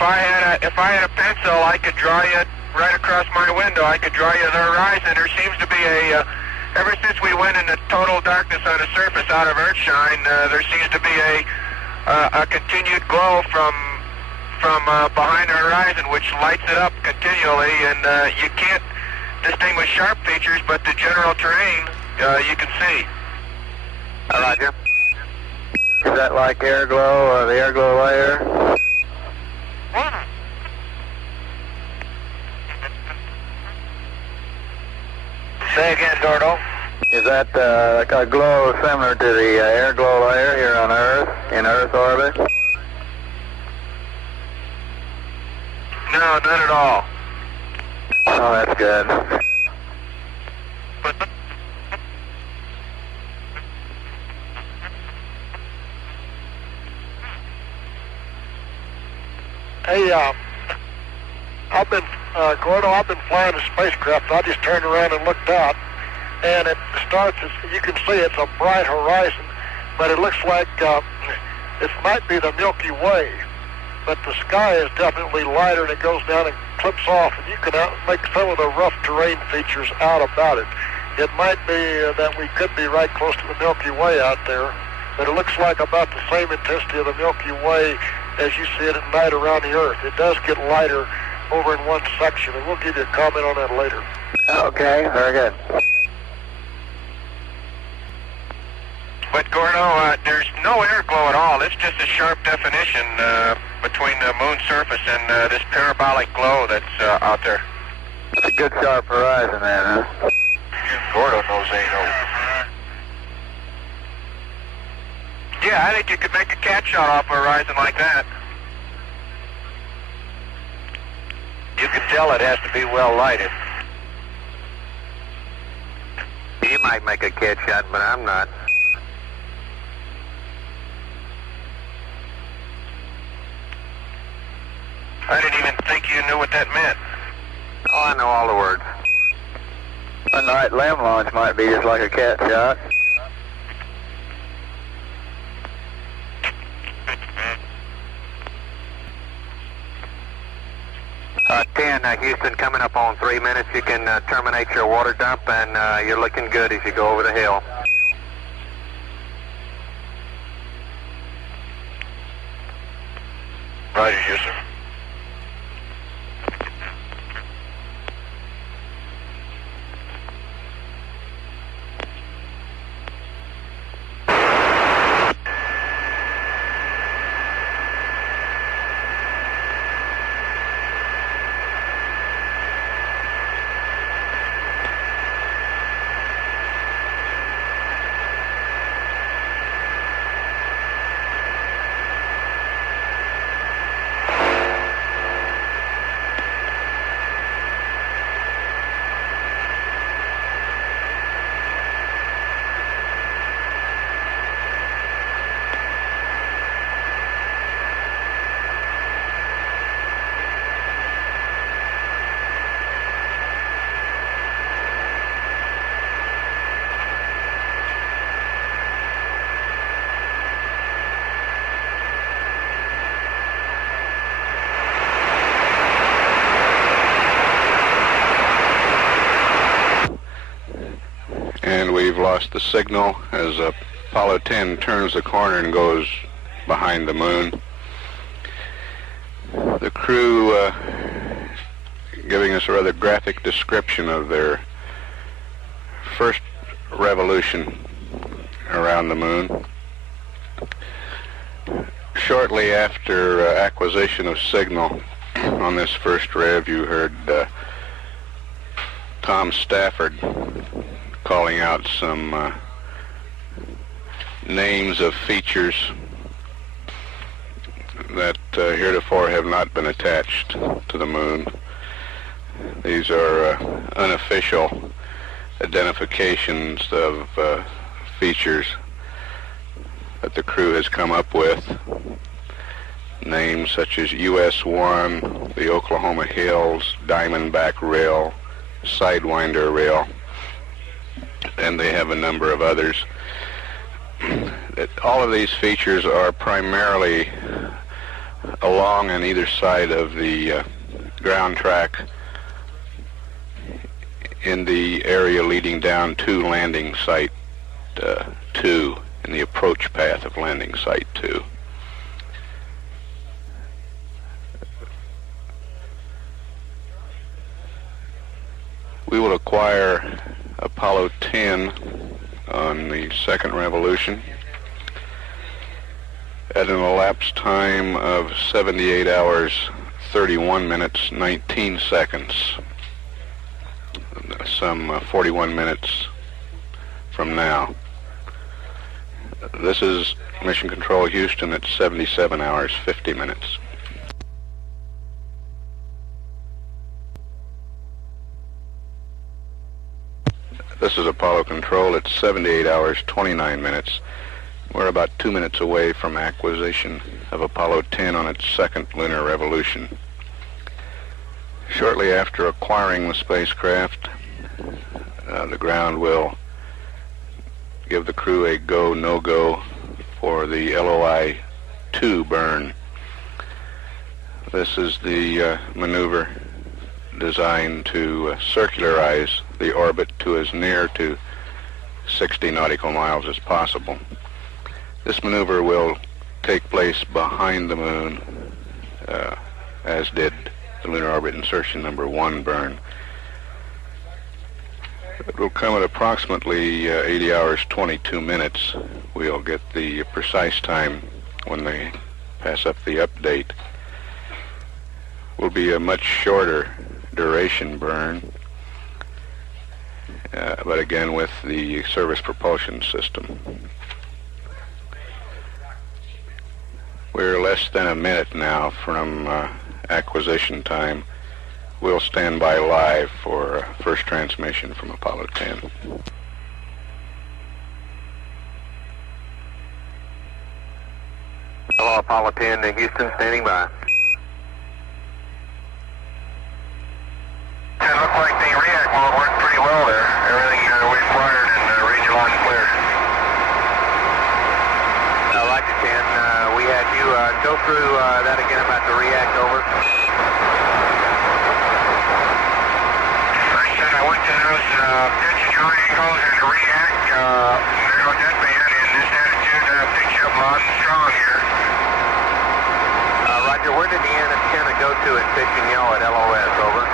I had a pencil, I could draw you right across my window. I could draw you the horizon. There seems to be ever since we went into total darkness on the surface out of Earthshine, there seems to be a continued glow from behind the horizon, which lights it up continually, and you can't distinguish sharp features, but the general terrain you can see. Roger. Is that like air glow, the air glow layer? Say again, Dordo. Is that a glow similar to the air glow layer here on Earth, in Earth orbit? No, not at all. Oh, that's good. Hey, Gordo, I've been flying a spacecraft. I just turned around and looked out, and it starts, you can see it's a bright horizon, but it looks like it might be the Milky Way, but the sky is definitely lighter, and it goes down and clips off, and you can make some of the rough terrain features out about it. It might be that we could be right close to the Milky Way out there, but it looks like about the same intensity of the Milky Way as you see it at night around the Earth. It does get lighter over in one section, and we'll give you a comment on that later. Okay, very good. But Gordo, there's no air glow at all. It's just a sharp definition between the moon surface and this parabolic glow that's out there. It's a good sharp horizon then, huh? Gordo knows ain't no. Yeah, I think you could make a cat shot off a horizon like that. You can tell it has to be well lighted. You might make a cat shot, but I'm not. I didn't even think you knew what that meant. Oh, I know all the words. A night lamb launch might be just like a cat shot. 10, Houston, coming up on 3 minutes. You can terminate your water dump, and you're looking good as you go over the hill. Roger, Houston. And we've lost the signal as Apollo 10 turns the corner and goes behind the moon. The crew giving us a rather graphic description of their first revolution around the moon. Shortly after acquisition of signal on this first rev, you heard Tom Stafford calling out some names of features that heretofore have not been attached to the moon. These are unofficial identifications of features that the crew has come up with. Names such as US-1, the Oklahoma Hills, Diamondback Rail, Sidewinder Rail, and they have a number of others. All of these features are primarily along on either side of the ground track in the area leading down to landing site 2, in the approach path of landing site 2. We will acquire Apollo 10 on the second revolution at an elapsed time of 78 hours, 31 minutes, 19 seconds, some 41 minutes from now. This is Mission Control Houston at 77 hours, 50 minutes. This is Apollo Control at 78 hours, 29 minutes. We're about 2 minutes away from acquisition of Apollo 10 on its second lunar revolution. Shortly after acquiring the spacecraft, the ground will give the crew a go, no-go for the LOI-2 burn. This is the maneuver designed to circularize the orbit to as near to 60 nautical miles as possible. This maneuver will take place behind the moon, as did the lunar orbit insertion number 1 burn. It will come at approximately 80 hours, 22 minutes. We'll get the precise time when they pass up the update. Will be a much shorter duration burn, but again with the service propulsion system. We're less than a minute now from acquisition time. We'll stand by live for first transmission from Apollo 10. Hello, Apollo 10 to Houston, standing by. It looked like the react mode worked pretty well there. Everything we fired and read loud and clear. Roger 10, we had you go through that again about the react, over. I went to those pitch and yaw angles and the react, narrow deadband, and this attitude picks you up loud and strong here. Roger, where did the antenna go to in pitch and yaw at LOS, over?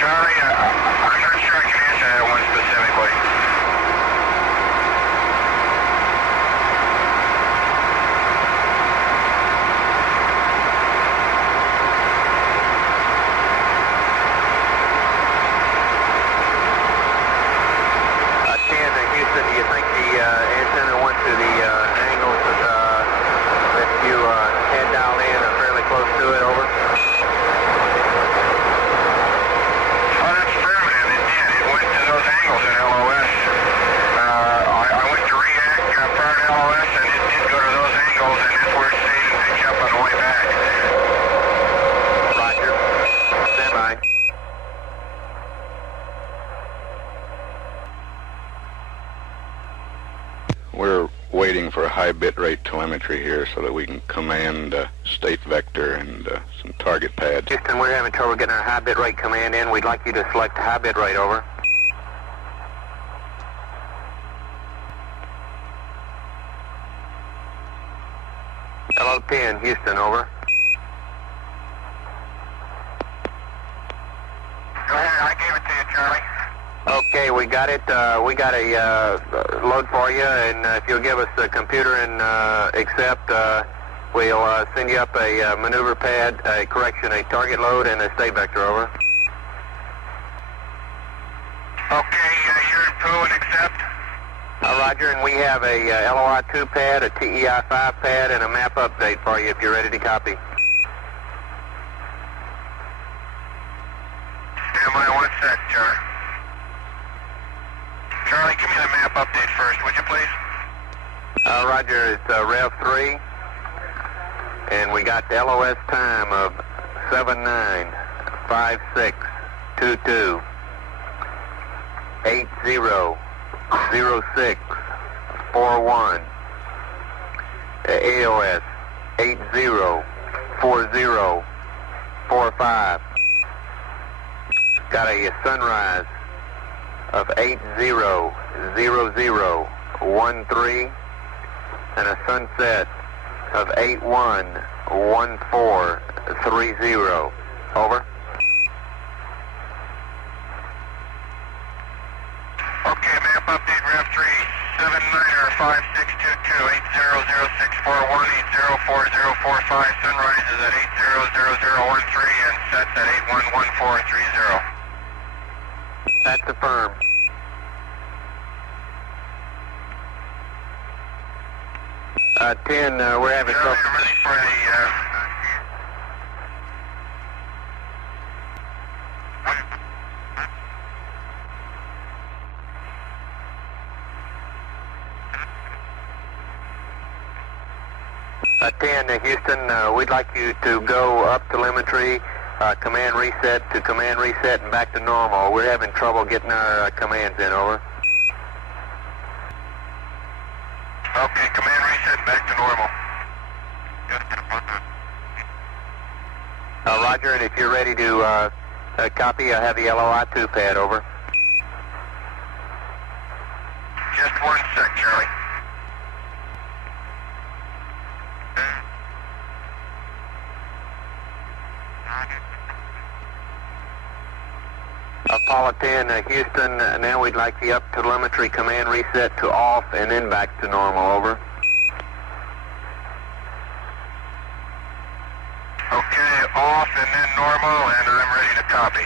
Sorry, I'm not sure I can answer that one specifically. Houston, do you think the antenna went to the angles that you had dialed in or fairly close to it, over? Oh, that's affirmative. It did. It went to those angles at LOS. I went to react prior to LOS, and it did go to those angles, and that's where it stayed and picked you up on the way back. Roger. Stand by. We're waiting for high bit rate telemetry here so that we can command state vector and some target pads. Houston, we're having trouble getting our high bit rate command in. We'd like you to select high bit rate, over. Hello, 10, Houston, over. Go ahead. I gave it to you, Charlie. Okay, we got it. We got a load for you, and if you'll give us the computer and accept, we'll send you up a maneuver pad, a target load, and a state vector, over. Okay, you're in poo and accept. Roger, and we have a LOI-2 pad, a TEI-5 pad, and a map update for you if you're ready to copy. Stand by 1 sec, Charlie. Charlie, give me the map update first, would you please? Roger, it's Rev 3, and we got the LOS time of 795622 80 0641. AOS 804045. Got a sunrise of 800013 and a sunset of 811430. Over. Okay, map update, Rev 3, 79er 5622, 800641, 804045, sunrise is at 800013 and sets at 811430. That's affirmed. Uh, 10, we're having Charlie, I'm ready for the, Uh, 10, Houston, we'd like you to go up telemetry, command reset to command reset and back to normal. We're having trouble getting our commands in, over. okay, command reset back to normal. Roger, and if you're ready to copy, I have the LOI 2 pad, over. Just one sec, Charlie. Apollo 10, Houston, now we'd like the up telemetry command reset to off and then back to normal, over. Okay, off and then normal, and I'm ready to copy.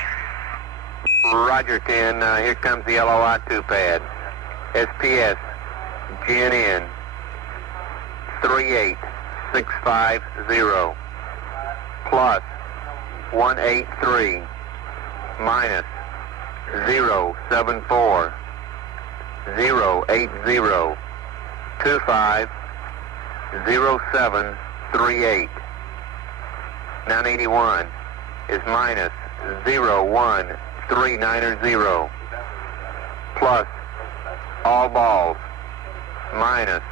Roger 10, here comes the LOI 2 pad. SPS, GNN, 38650, plus 183, minus 074, 080, 25, 0738. 981 is minus 01390, plus all balls, minus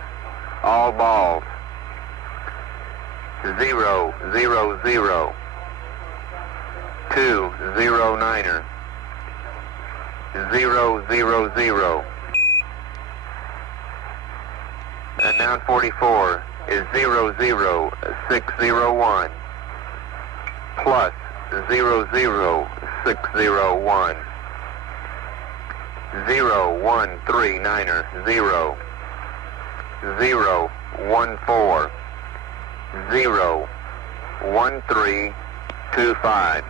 all balls, 000, 209er, 000. And 944 is 00601, plus 00601, 01390, 014, 01325.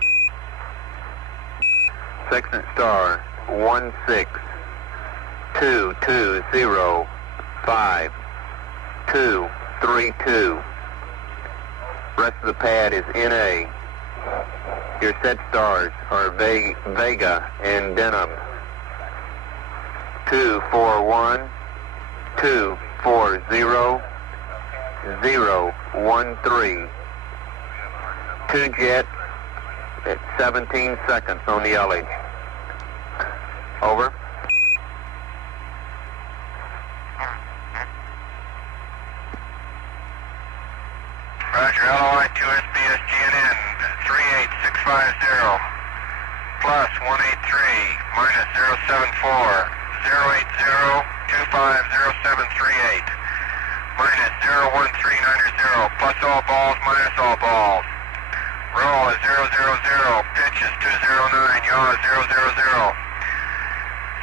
Section star 162205232. Rest of the pad is NA. Your set stars are Vega and Denham. 241 240 013. 2 jet at 17 seconds on the ullage. Over. Roger, LOI 2 SBS GNN 38650, plus 183, minus 074, 080, 250738, minus 01390, plus all balls, minus all balls. Roll is 000, pitch is 209, yaw is 000,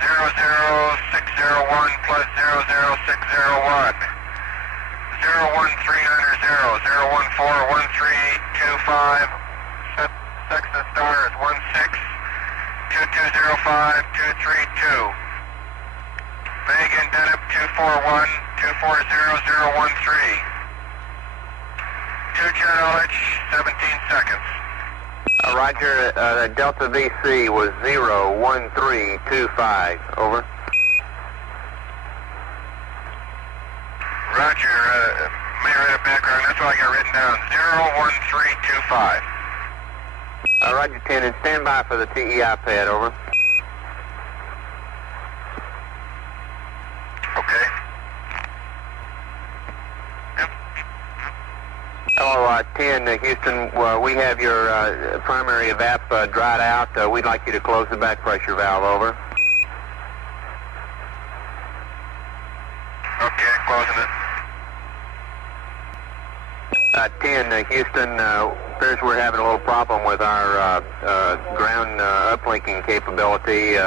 00601 plus 00601. 01390, 0141325, Section star is 162205-232. Megan Denham 241 240013. 2 jet ullage, 17 seconds. Roger, Delta VC was 01325, over. Roger, may I write a background? That's all I got written down. 01325. Roger 10, and stand by for the TEI pad, over. 10, Houston, we have your primary evap dried out. We'd like you to close the back pressure valve, over. Okay, closing it. 10, Houston, appears we're having a little problem with our ground uplinking capability.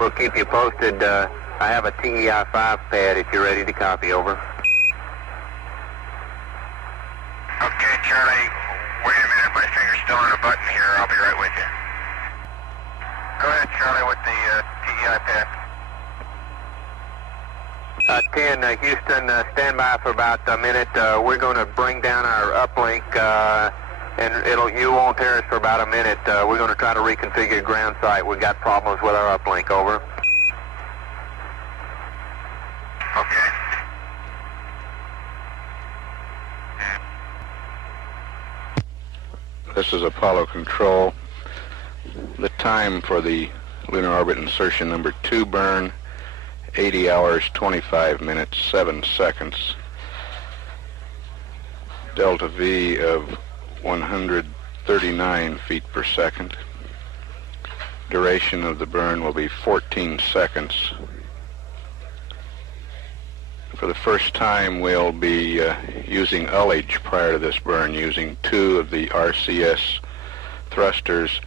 We'll keep you posted. I have a TEI-5 pad if you're ready to copy, over. Okay, Charlie, wait a minute. My finger's still on a button here. I'll be right with you. Go ahead, Charlie, with the TEI pad. 10, Houston, stand by for about a minute. We're going to bring down our uplink, and you won't hear us for about a minute. We're going to try to reconfigure ground site. We've got problems with our uplink, over. Okay. This is Apollo Control. The time for the lunar orbit insertion number 2 burn, 80 hours, 25 minutes, 7 seconds. Delta V of 139 feet per second. Duration of the burn will be 14 seconds. For the first time, we'll be using ullage prior to this burn, using 2 of the RCS thrusters,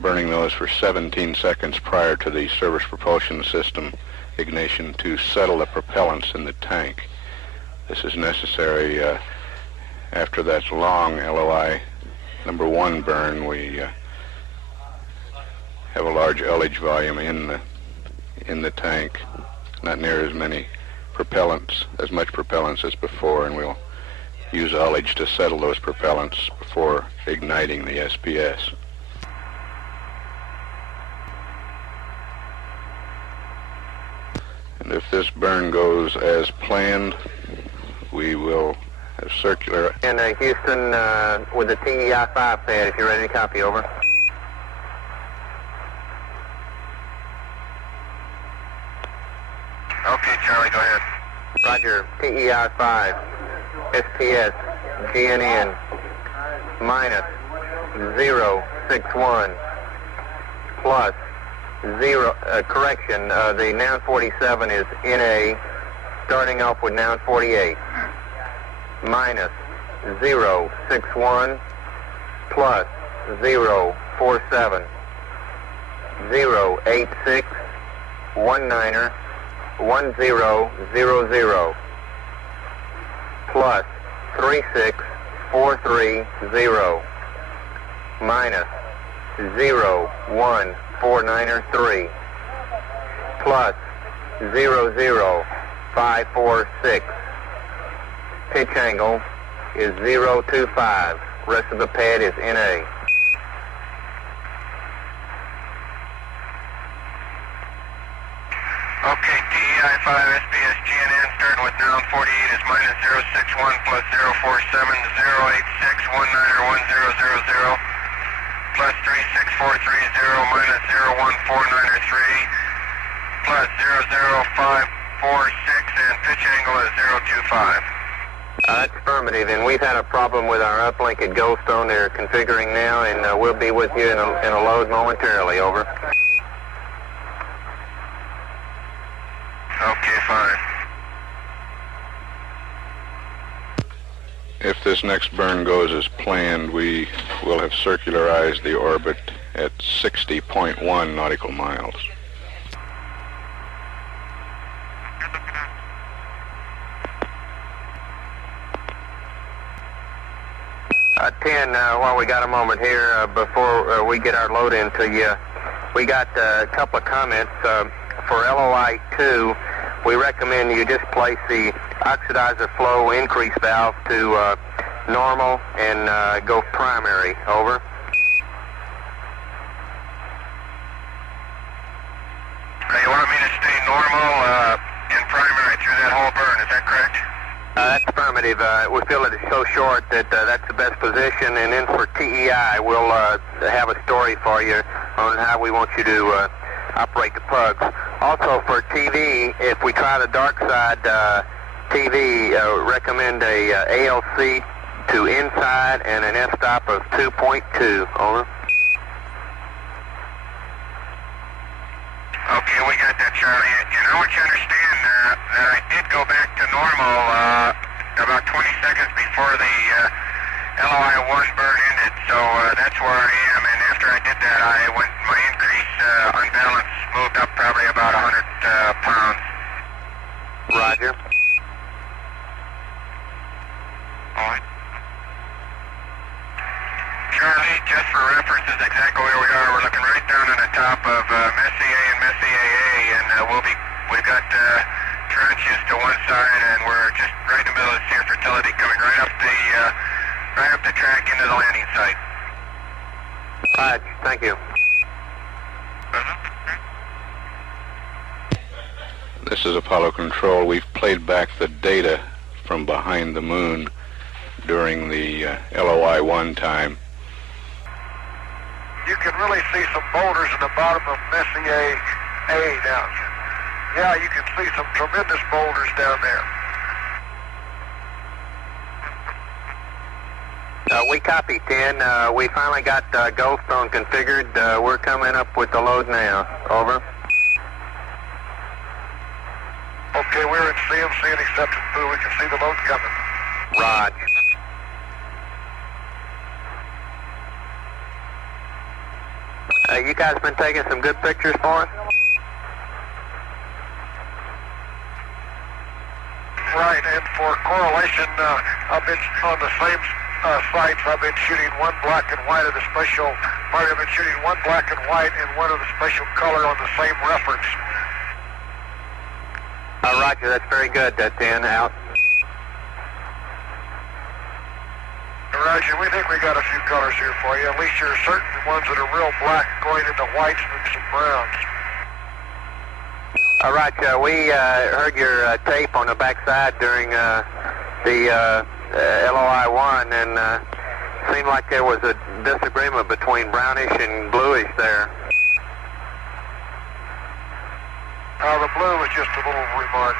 burning those for 17 seconds prior to the service propulsion system ignition to settle the propellants in the tank. This is necessary after that long LOI number 1 burn. We have a large ullage volume in the tank, not near as much propellants as before, and we'll use ullage to settle those propellants before igniting the SPS. And if this burn goes as planned, we will have circular... And Houston, with the TEI-5 pad, if you're ready to copy, over. Okay, Charlie, go ahead. Roger, TEI-5, SPS, GNN, minus 061, plus 0, correction, the noun 47 is NA, starting off with noun 48, minus 061, plus 047, 086, 19er, 1000, plus 36430, minus 01493, plus 00546. Pitch angle is 025. Rest of the pad is NA. Okay, TEI-5, SPS, GNN, starting with noun 48 is minus 061 plus 047, 086, 19er, 1000, plus 36430, minus 01493, plus 00546, and pitch angle is 025. That's affirmative, and we've had a problem with our uplink at Goldstone. They're configuring now, and we'll be with you in a load momentarily, over. Okay, fine. If this next burn goes as planned, we will have circularized the orbit at 60.1 nautical miles. While we got a moment here, before we get our load into you, we got a couple of comments. For LOI 2, we recommend you just place the oxidizer flow increase valve to normal and go primary, over. You want me to stay normal in primary through that whole burn, is that correct? That's affirmative. We feel that it's so short that that's the best position, and then for TEI, we'll have a story for you on how we want you to operate the plugs. Also for TV, if we try the dark side TV, recommend a ALC to inside and an f-stop of 2.2. Over. Okay, we got that, Charlie. And I want you to understand that I did go back to normal about 20 seconds before the LOI-1 burn ended, so that's where I am. And after I did that, my increase on balance moved up probably about 100 pounds. Roger. All right. Charlie, just for reference, is exactly where we are. We're looking right down on the top of Messier and Messier A, and we've got trenches to one side, and we're just right in the middle of the Sear fertility, coming right up the track into the landing site. All right, thank you. This is Apollo Control. We've played back the data from behind the moon during the LOI-1 time. You can really see some boulders in the bottom of Messier A down. Yeah, you can see some tremendous boulders down there. We copy, 10. We finally got Goldstone configured. We're coming up with the load now. Over. Okay, we're in CMC and acceptance pool. We can see the load coming. Roger. You guys been taking some good pictures for us? Right, and for correlation, I've been on the same sites. I've been shooting one black and white of the special, I've been shooting one black and white and one of the special color on the same reference. Roger, that's very good. 10 out. Roger, we think we got a few colors here for you. At least you're certain ones that are real black going into whites and some browns. All right, we heard your tape on the backside during the LOI-1, and seemed like there was a disagreement between brownish and bluish there. The blue was just a little remark.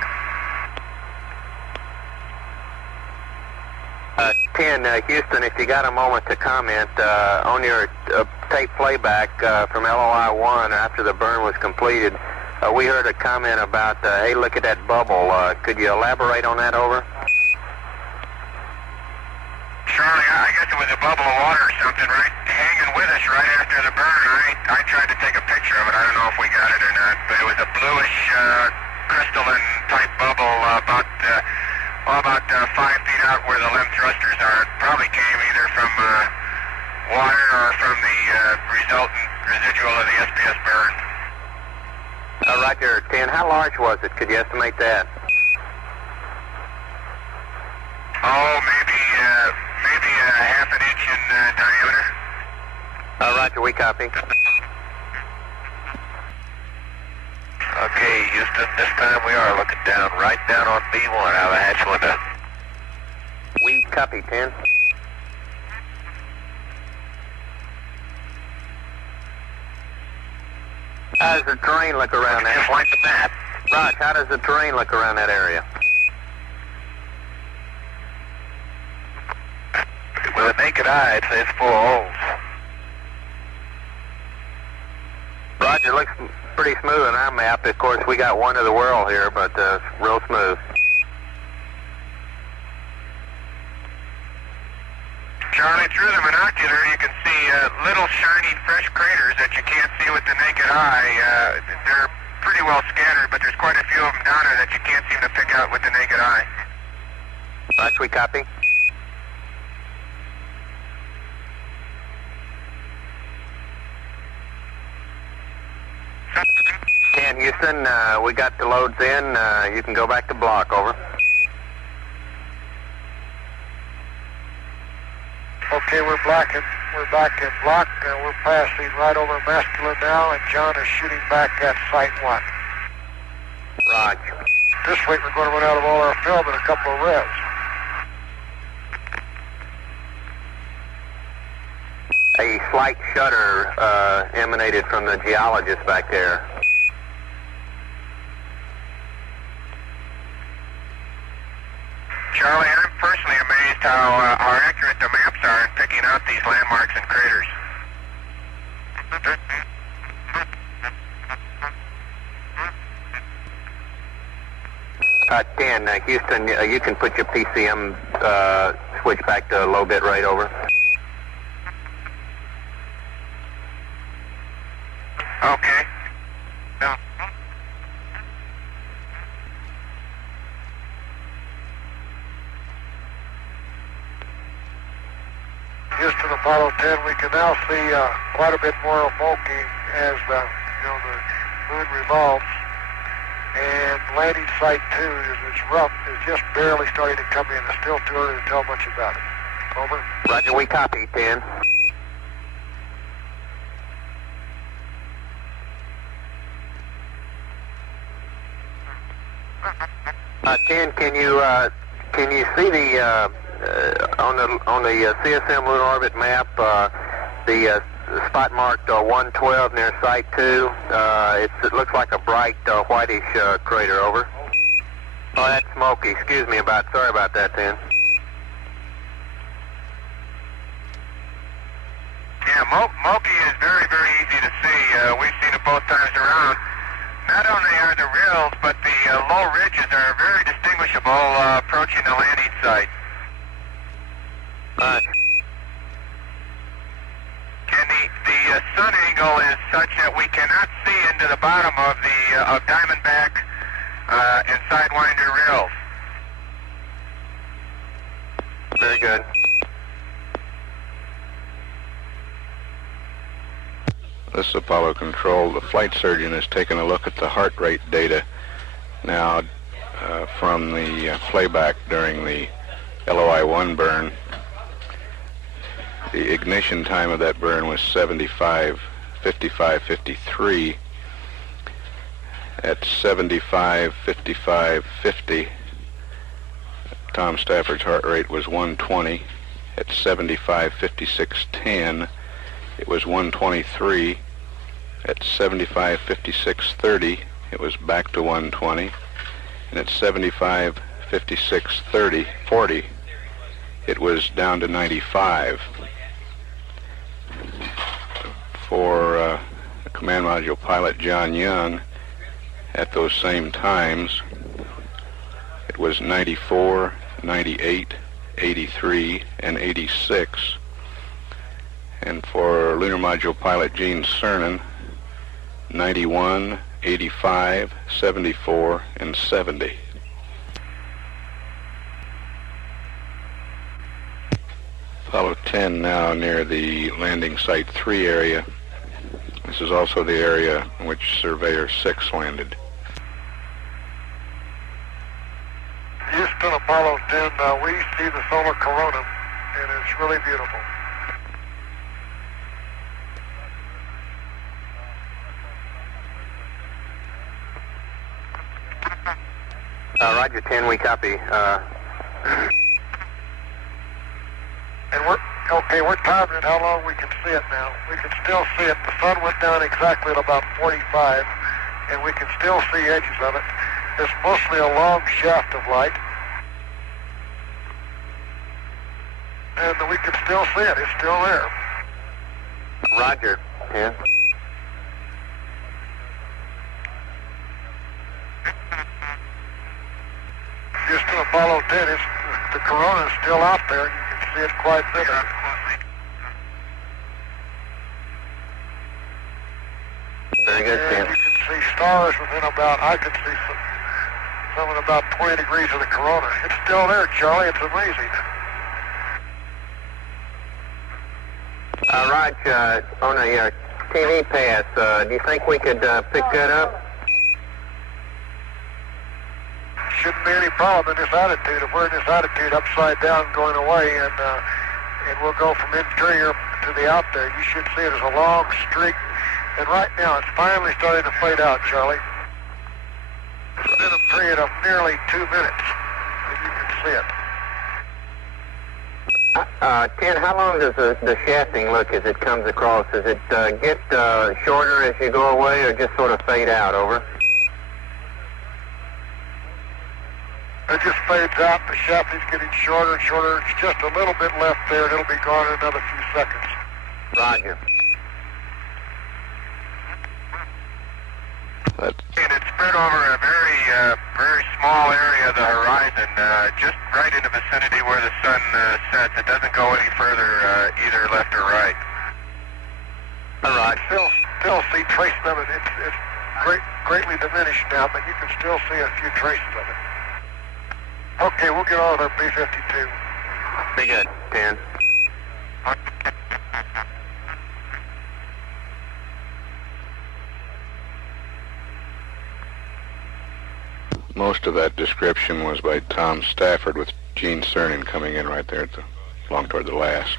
10, Houston, if you got a moment to comment on your tape playback from LOI-1 after the burn was completed, we heard a comment about, hey, look at that bubble. Could you elaborate on that, over? Charlie, I guess it was a bubble of water or something, right? Hanging with us right after the burn. I tried to take a picture of it. I don't know if we got it or not, but it was a bluish crystalline type bubble about 5 feet out where the LEM thrusters are. It probably came either from water or from the resultant residual of the SPS burn. Right there, 10. How large was it? Could you estimate that? Oh, maybe a half an inch in diameter. Roger, we copy. Okay, Houston, this time we are looking down, right down on B1 out of the hatch window. We copy, 10. How does the terrain look around that? Just like the map. Raj, how does the terrain look around that area? With a naked eye, it's full of holes. Roger, looks pretty smooth on our map. Of course, we got one of the world here, but real smooth. Charlie, through the binocular, you can see little shiny fresh craters that you can't see with the naked eye. They're pretty well scattered, but there's quite a few of them down there that you can't seem to pick out with the naked eye. Roger, we copy. Houston, we got the loads in. You can go back to block, over. Okay, we're back in block. We're passing right over masculine now, and John is shooting back at site 1. Roger. This week we're going to run out of all our film and a couple of reds. A slight shudder emanated from the geologist back there. Charlie. I'm personally amazed how accurate the maps are in picking out these landmarks and craters. 10, Houston, you can put your PCM switch back to low bit rate, over. Okay. Yeah. Houston, Apollo 10, we can now see quite a bit more of Moki as the moon revolves. And landing site 2 is rough. It's just barely starting to come in. It's still too early to tell much about it. Over. Roger, we copy, 10. 10, can you see the on the CSM lunar orbit map the spot marked 112 near Site 2? It looks like a bright whitish crater, over. Oh, that's smoky. Excuse me sorry about that, 10. Yeah, Moki is very, very easy to see. We've seen it both times around. Not only are the rills, but the low ridges are very distinguishable approaching the landing site. And the sun angle is such that we cannot see into the bottom of the Diamondback and Sidewinder rills. Very good. This is Apollo Control. The flight surgeon has taken a look at the heart rate data now from the playback during the LOI-1 burn. The ignition time of that burn was 75:55:53. At 75:55:50, Tom Stafford's heart rate was 120. At 75:56:10, it was 123. At 75:56:30, it was back to 120. And at 75:56:40, it was down to 95. For Command Module pilot John Young, at those same times, it was 94, 98, 83, and 86. And for Lunar Module pilot Gene Cernan, 91, 85, 74, and 70. Apollo 10 now near the landing site 3 area. This is also the area in which Surveyor 6 landed. Houston, Apollo 10, we see the solar corona, and it's really beautiful. Roger, 10, we copy. And we're timing it how long we can see it now. We can still see it. The sun went down exactly at about 45, and we can still see edges of it. It's mostly a long shaft of light. And we can still see it. It's still there. Roger, 10. Houston, Apollo 10, the corona is still out there. You can see it quite vivid. Very good, and 10. you can see stars within about, I could see some in about 20 degrees of the corona. It's still there, Charlie. It's amazing. Raj, on a TV pass, do you think we could pick that up? Shouldn't be any problem in this attitude. If we're in this attitude upside down going away, and we'll go from interior to the out there, you should see it as a long streak. And right now, it's finally starting to fade out, Charlie. It's been a period of nearly 2 minutes, and you can see it. 10, how long does the shafting look as it comes across? Does it get shorter as you go away, or just sort of fade out, over? It just fades out. The shaft is getting shorter and shorter. It's just a little bit left there, and it'll be gone in another few seconds. Roger. And it's spread over a very small area of the horizon, just right in the vicinity where the sun sets. It doesn't go any further either left or right. All right. Still see traces of it. It's greatly diminished now, but you can still see a few traces of it. Okay, we'll get on with our B-52. Be good. 10. Most of that description was by Tom Stafford with Gene Cernan coming in right there along toward the last.